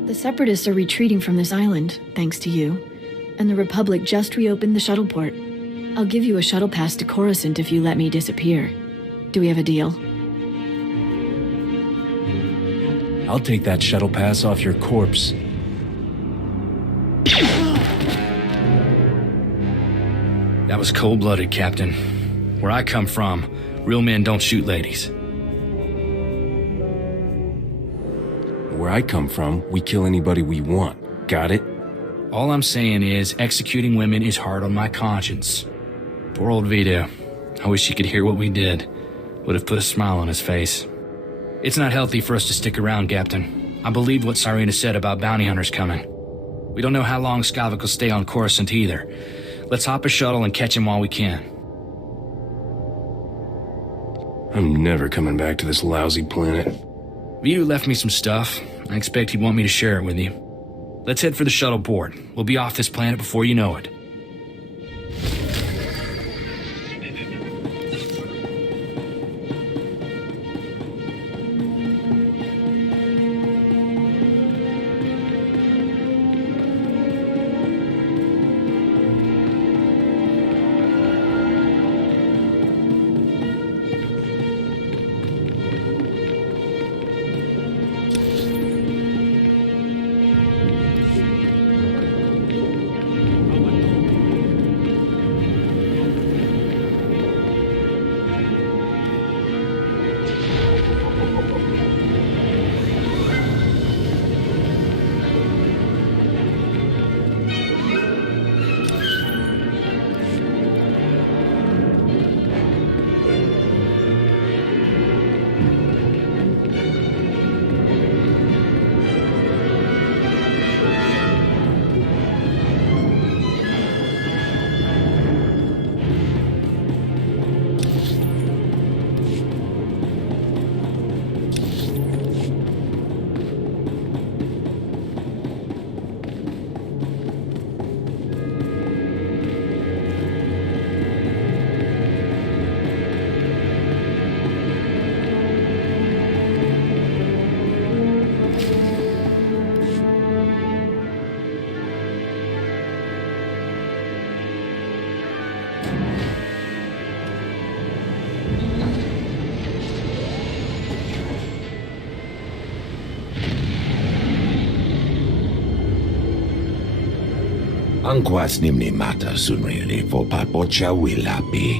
The Separatists are retreating from this island, thanks to you. And the Republic just reopened the shuttle port. I'll give you a shuttle pass to Coruscant if you let me disappear. Do we have a deal? I'll take that shuttle pass off your corpse. That was cold-blooded, Captain. Where I come from, real men don't shoot ladies. Where I come from, we kill anybody we want. Got it? All I'm saying is, executing women is hard on my conscience. Poor old Vito. I wish he could hear what we did. Would have put a smile on his face. It's not healthy for us to stick around, Captain. I believed what Cyrena said about bounty hunters coming. We don't know how long Skavik will stay on Coruscant either. Let's hop a shuttle and catch him while we can. I'm never coming back to this lousy planet. Vito left me some stuff. I expect he'd want me to share it with you. Let's head for the shuttle port. We'll be off this planet before you know it. Angkwas nimni mata sunrili for papocha wilapi.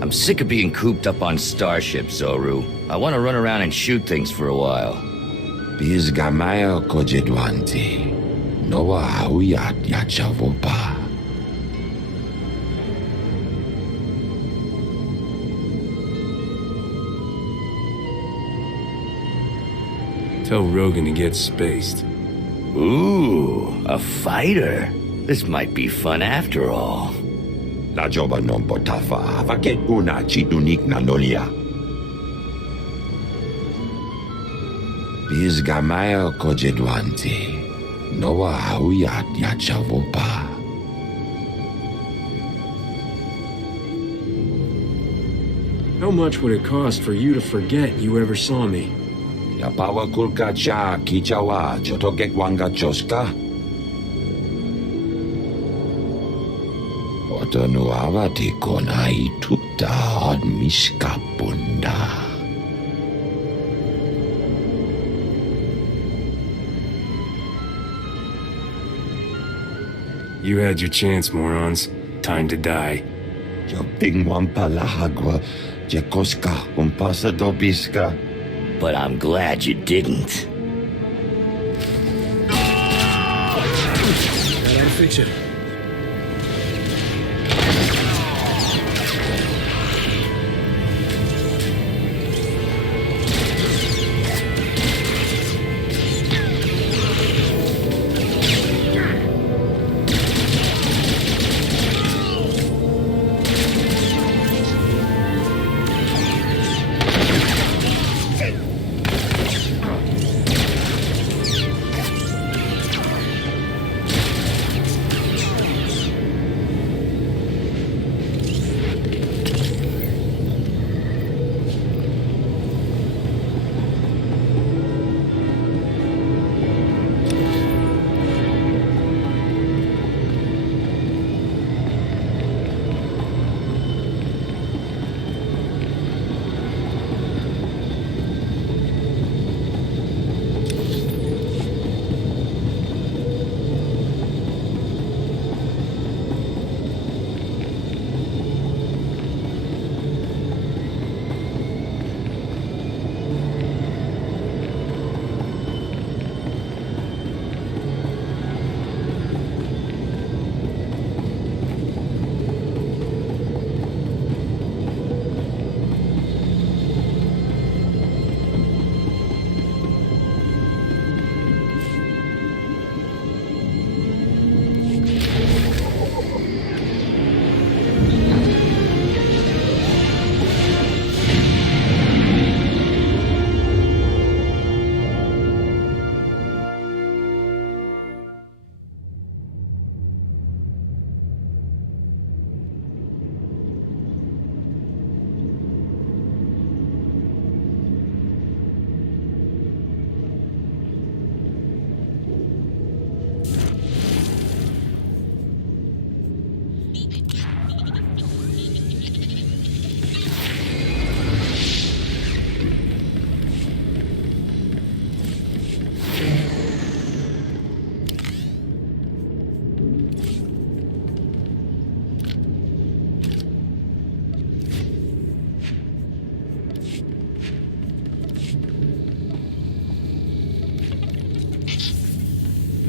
I'm sick of being cooped up on starships, Zoru. I want to run around and shoot things for a while. Biz gamaya kojedwanti. Noa hauyat yachavopa. Tell Rogan to get spaced. Ooh, a fighter. This might be fun after all. La joba non potafa, vaket una chitunik na nolia. Biz gamaya kojedwanti. Noa hauyat yachavopa. How much would it cost for you to forget you ever saw me? Yapawa kulka cha kichawa chotokek wanga choska. Otonuawati kona itukta od miskapunda. You had your chance, morons. Time to die. Joping wampalahagwa jekoska umpasa dobiska. But I'm glad you didn't. That'll fix it.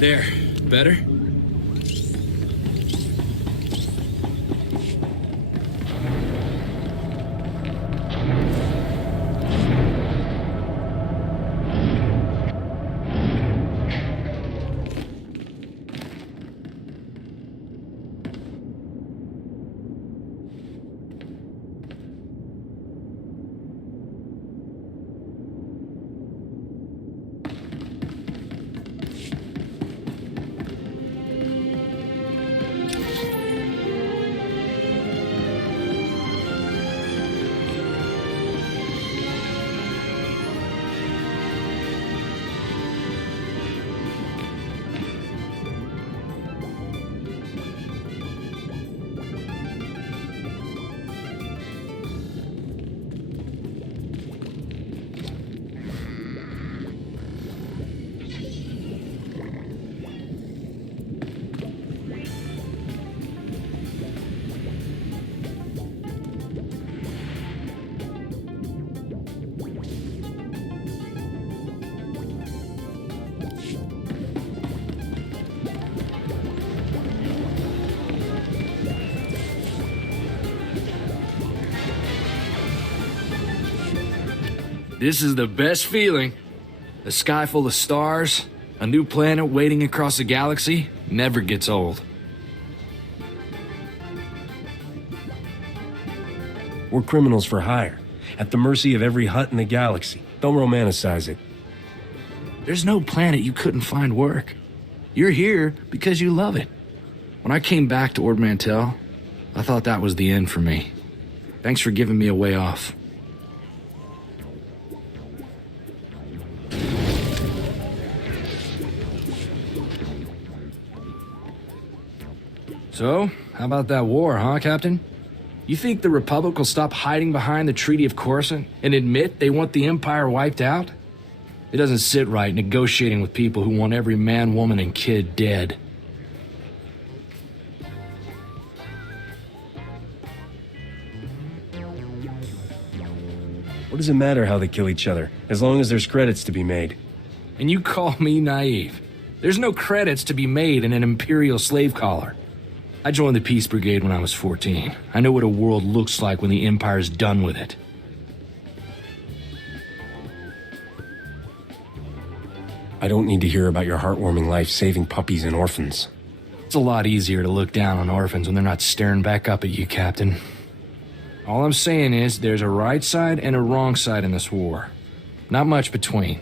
There. Better? This is the best feeling. A sky full of stars, a new planet waiting across the galaxy, never gets old. We're criminals for hire, at the mercy of every hut in the galaxy. Don't romanticize it. There's no planet you couldn't find work. You're here because you love it. When I came back to Ord Mantell, I thought that was the end for me. Thanks for giving me a way off. So, how about that war, huh, Captain? You think the Republic will stop hiding behind the Treaty of Coruscant and admit they want the Empire wiped out? It doesn't sit right negotiating with people who want every man, woman, and kid dead. What does it matter how they kill each other, as long as there's credits to be made? And you call me naive. There's no credits to be made in an Imperial slave collar. I joined the Peace Brigade when I was 14. I know what a world looks like when the Empire's done with it. I don't need to hear about your heartwarming life saving puppies and orphans. It's a lot easier to look down on orphans when they're not staring back up at you, Captain. All I'm saying is there's a right side and a wrong side in this war. Not much between.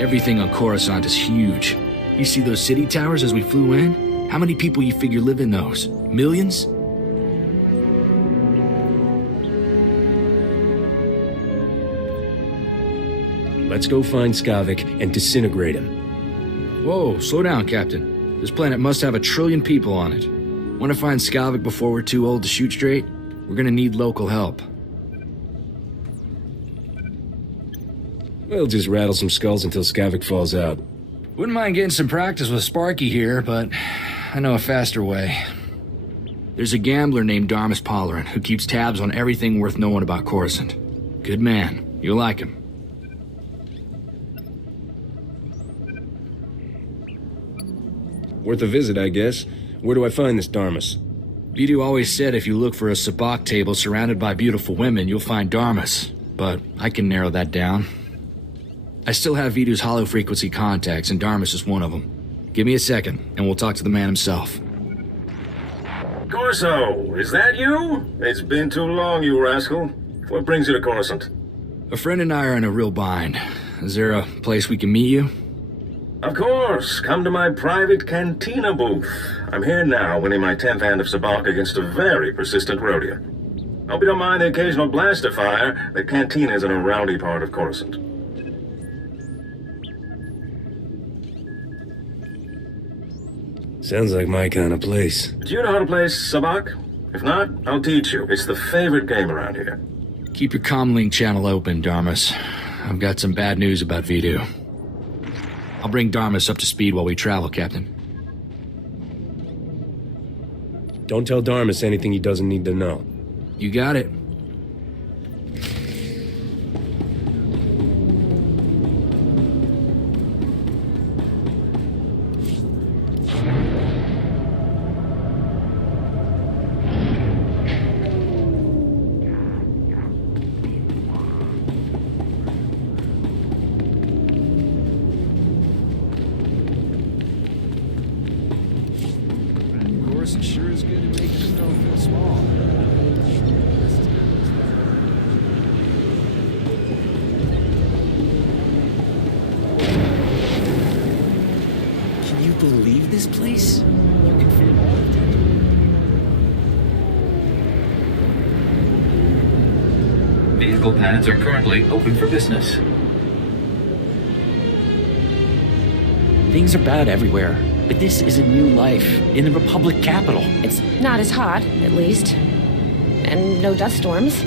Everything on Coruscant is huge. You see those city towers as we flew in? How many people you figure live in those? Millions? Let's go find Skavik and disintegrate him. Whoa, slow down, Captain. This planet must have 1 trillion people on it. Want to find Skavik before we're too old to shoot straight? We're gonna need local help. We'll just rattle some skulls until Skavik falls out. Wouldn't mind getting some practice with Sparky here, but I know a faster way. There's a gambler named Darmus Pollerin who keeps tabs on everything worth knowing about Coruscant. Good man. You'll like him. Worth a visit, I guess. Where do I find this Darmus? Vidu always said if you look for a sabacc table surrounded by beautiful women, you'll find Darmus. But I can narrow that down. I still have Vidu's hollow frequency contacts, and Darmus is one of them. Give me a second, and we'll talk to the man himself. Corso, is that you? It's been too long, you rascal. What brings you to Coruscant? A friend and I are in a real bind. Is there a place we can meet you? Of course. Come to my private cantina booth. I'm here now, winning my 10th hand of sabacc against a very persistent Rhodian. Hope you don't mind the occasional blaster fire. The cantina is in a rowdy part of Coruscant. Sounds like my kind of place. Do you know how to play sabacc? If not, I'll teach you. It's the favorite game around here. Keep your comlink channel open, Darmus. I've got some bad news about Vidu. I'll bring Darmus up to speed while we travel, Captain. Don't tell Darmus anything he doesn't need to know. You got it. It sure is good at making himself feel small. Can you believe this place? Vehicle pads are currently open for business. Things are bad everywhere. But this is a new life in the Republic capital. It's not as hot, at least. And no dust storms.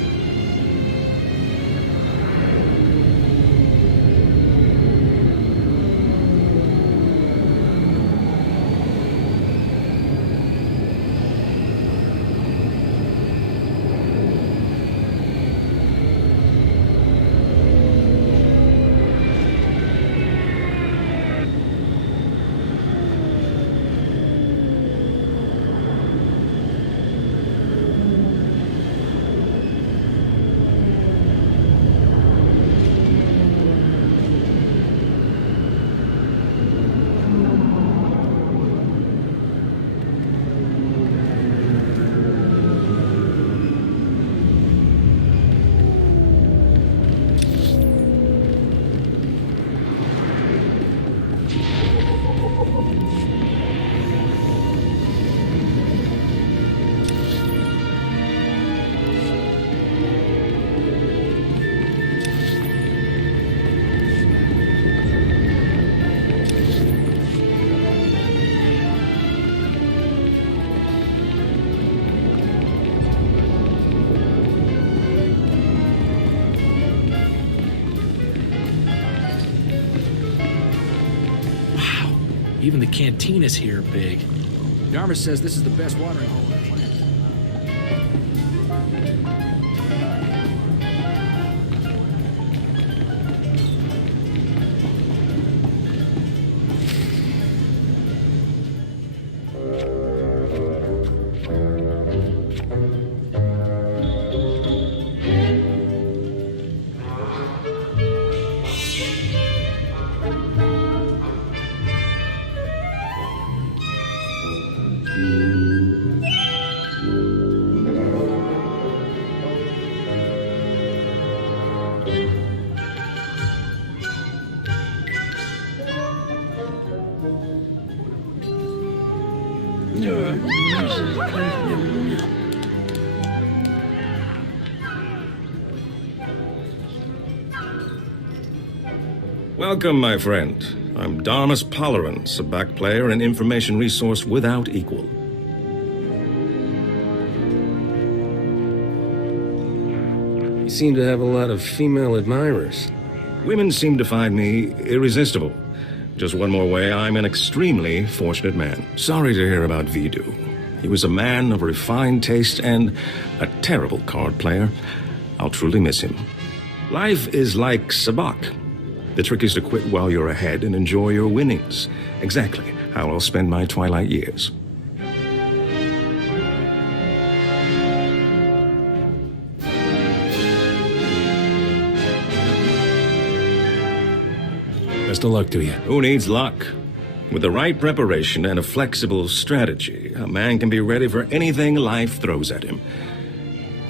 Even the cantinas here are big. Dharma says this is the best watering hole in the planet. Welcome, my friend. I'm Darmus Polarance, a back player and information resource without equal. You seem to have a lot of female admirers. Women seem to find me irresistible. Just one more way, I'm an extremely fortunate man. Sorry to hear about Vidu. He was a man of refined taste and a terrible card player. I'll truly miss him. Life is like sabacc. The trick is to quit while you're ahead and enjoy your winnings. Exactly how I'll spend my twilight years. Best of luck to you. Who needs luck? With the right preparation and a flexible strategy, a man can be ready for anything life throws at him.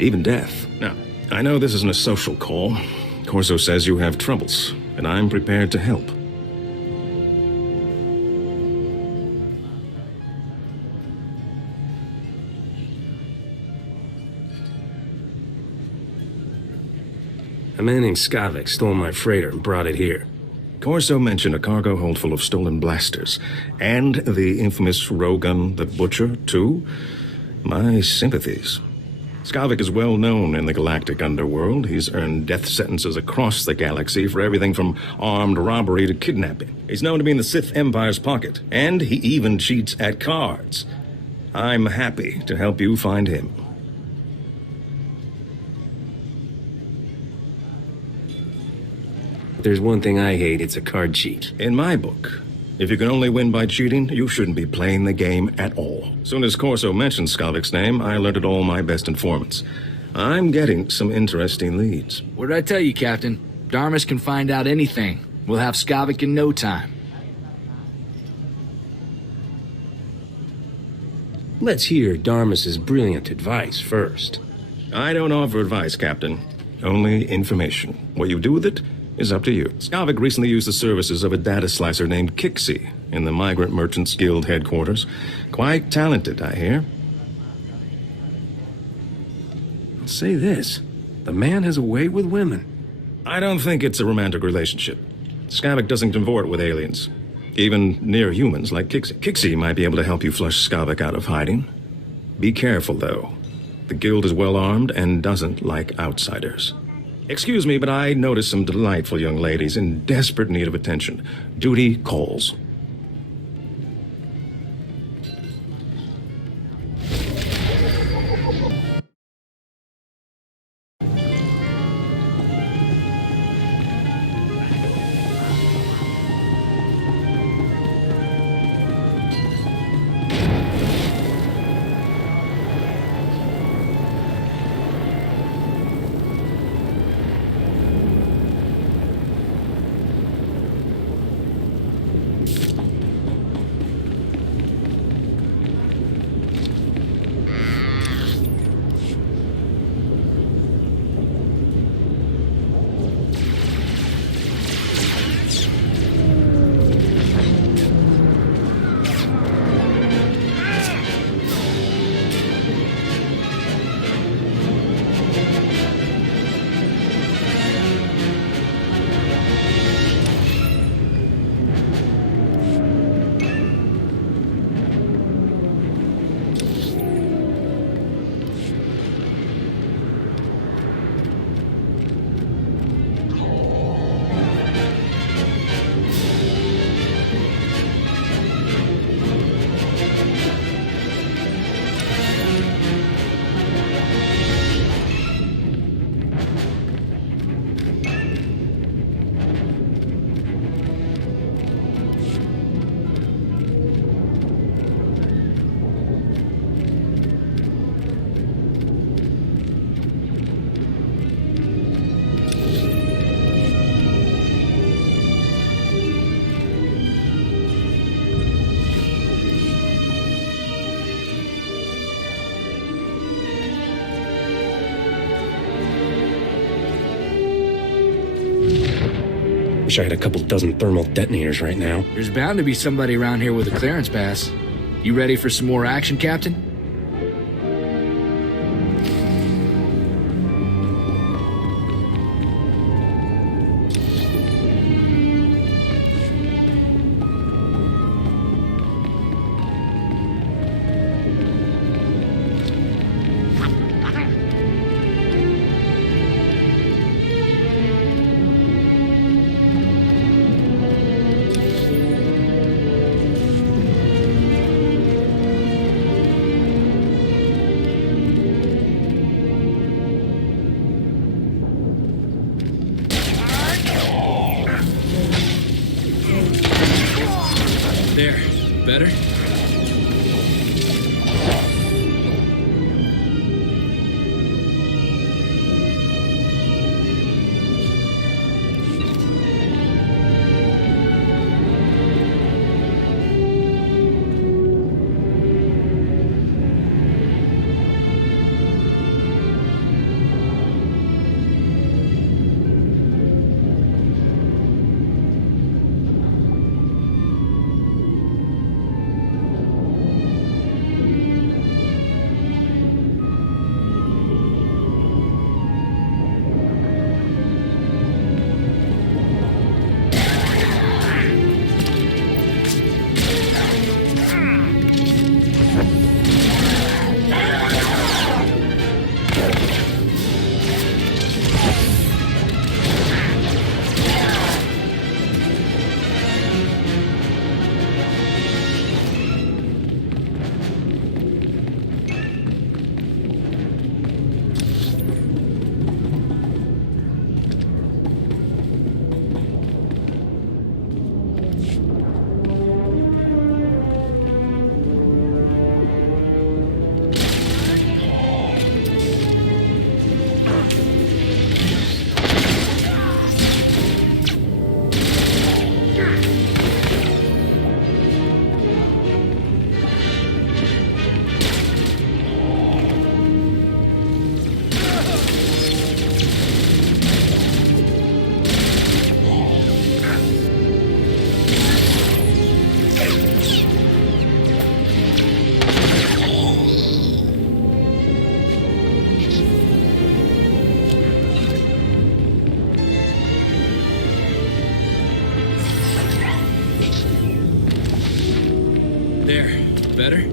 Even death. Now, I know this isn't a social call. Corso says you have troubles, and I'm prepared to help. A man named Skavik stole my freighter and brought it here. Corso mentioned a cargo hold full of stolen blasters, and the infamous Rogun the Butcher, too. My sympathies. Skavik is well known in the galactic underworld. He's earned death sentences across the galaxy for everything from armed robbery to kidnapping. He's known to be in the Sith Empire's pocket, and he even cheats at cards. I'm happy to help you find him. If there's one thing I hate, it's a card cheat. In my book, if you can only win by cheating, you shouldn't be playing the game at all. Soon as Corso mentioned Skavik's name, I alerted all my best informants. I'm getting some interesting leads. What did I tell you, Captain? Darmus can find out anything. We'll have Skavik in no time. Let's hear Darmus's brilliant advice first. I don't offer advice, Captain. Only information. What you do with it is up to you. Skavik recently used the services of a data slicer named Kixie in the Migrant Merchants Guild headquarters. Quite talented, I hear. I'll say this. The man has a way with women. I don't think it's a romantic relationship. Skavik doesn't cavort with aliens. Even near humans like Kixie. Kixie might be able to help you flush Skavik out of hiding. Be careful, though. The guild is well armed and doesn't like outsiders. Excuse me, but I noticed some delightful young ladies in desperate need of attention. Duty calls. Wish I had a couple dozen thermal detonators right now. There's bound to be somebody around here with a clearance pass. You ready for some more action, Captain? There. Better? There. Better?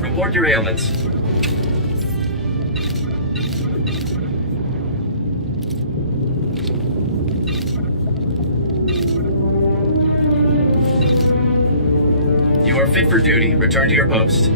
Report your ailments. You are fit for duty. Return to your post.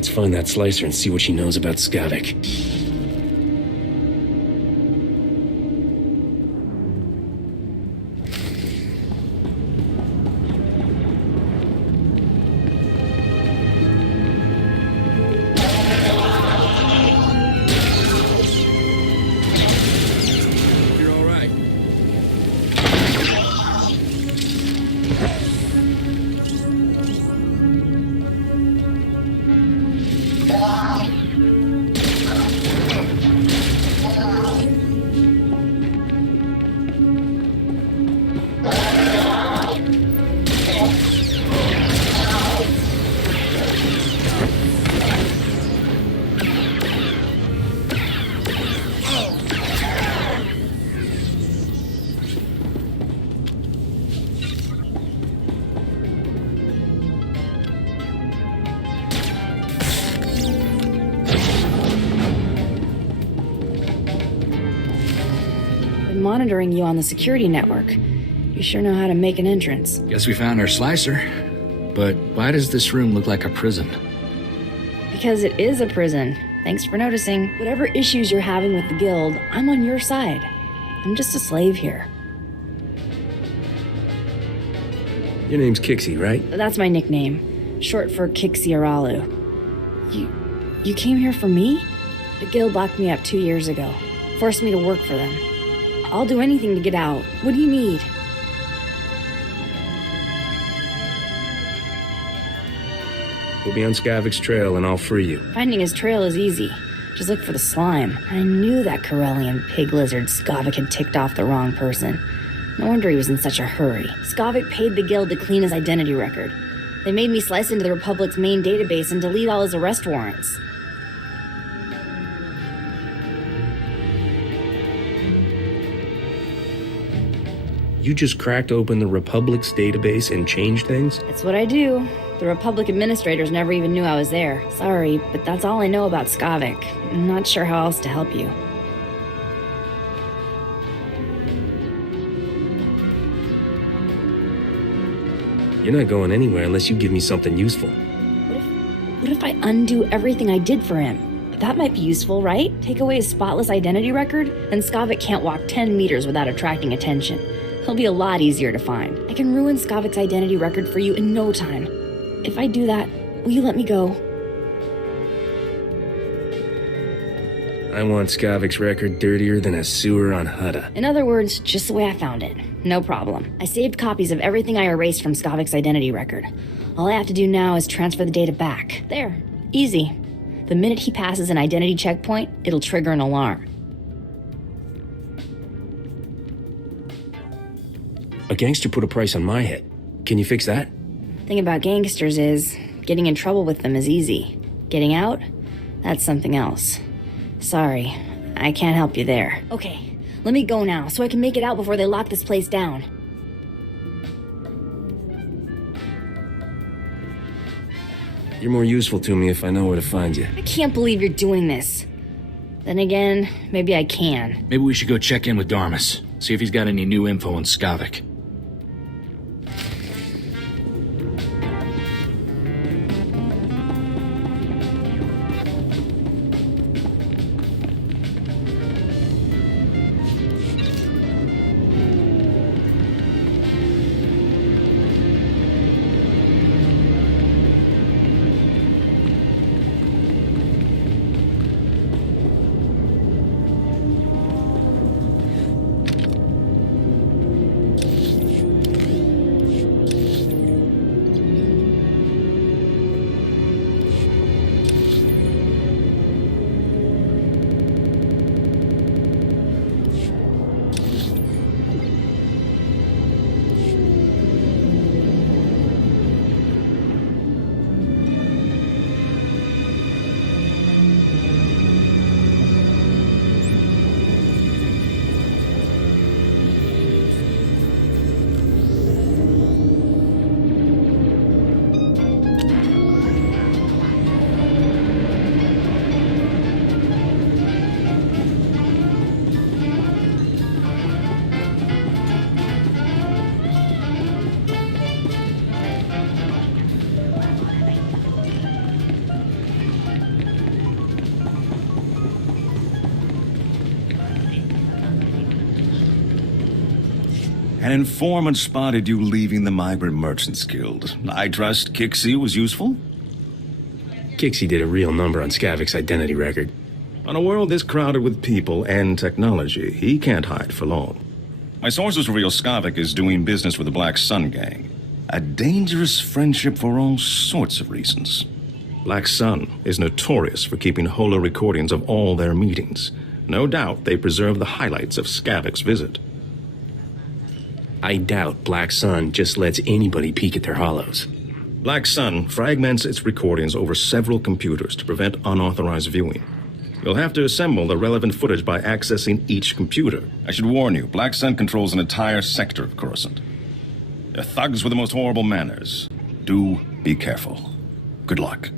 Let's find that slicer and see what she knows about Skavik. Monitoring you on the security network. You sure know how to make an entrance. Guess we found our slicer. But why does this room look like a prison? Because it is a prison. Thanks for noticing. Whatever issues you're having with the guild, I'm on your side. I'm just a slave here. Your name's Kixie, right? That's my nickname. Short for Kixie Aralu. You came here for me? The guild locked me up 2 years ago. Forced me to work for them. I'll do anything to get out. What do you need? We'll be on Skavik's trail and I'll free you. Finding his trail is easy. Just look for the slime. I knew that Corellian pig lizard Skavik had ticked off the wrong person. No wonder he was in such a hurry. Skavik paid the guild to clean his identity record. They made me slice into the Republic's main database and delete all his arrest warrants. You just cracked open the Republic's database and changed things? It's what I do. The Republic administrators never even knew I was there. Sorry, but that's all I know about Skavik. I'm not sure how else to help you. You're not going anywhere unless you give me something useful. What if I undo everything I did for him? That might be useful, right? Take away his spotless identity record, and Skavik can't walk 10 meters without attracting attention. He'll be a lot easier to find. I can ruin Skavik's identity record for you in no time. If I do that, will you let me go? I want Skavik's record dirtier than a sewer on Hutta. In other words, just the way I found it. No problem. I saved copies of everything I erased from Skavik's identity record. All I have to do now is transfer the data back. There. Easy. The minute he passes an identity checkpoint, it'll trigger an alarm. A gangster put a price on my head. Can you fix that? Thing about gangsters is, getting in trouble with them is easy. Getting out? That's something else. Sorry, I can't help you there. Okay, let me go now, so I can make it out before they lock this place down. You're more useful to me if I know where to find you. I can't believe you're doing this. Then again, maybe I can. Maybe we should go check in with Darmus, see if he's got any new info on Skavik. An informant spotted you leaving the Migrant Merchants Guild. I trust Kixie was useful? Kixie did a real number on Skavik's identity record. On a world this crowded with people and technology, he can't hide for long. My sources reveal Skavik is doing business with the Black Sun Gang. A dangerous friendship for all sorts of reasons. Black Sun is notorious for keeping holo recordings of all their meetings. No doubt they preserve the highlights of Skavik's visit. I doubt Black Sun just lets anybody peek at their hollows. Black Sun fragments its recordings over several computers to prevent unauthorized viewing. You'll have to assemble the relevant footage by accessing each computer. I should warn you, Black Sun controls an entire sector of Coruscant. They're thugs with the most horrible manners. Do be careful. Good luck.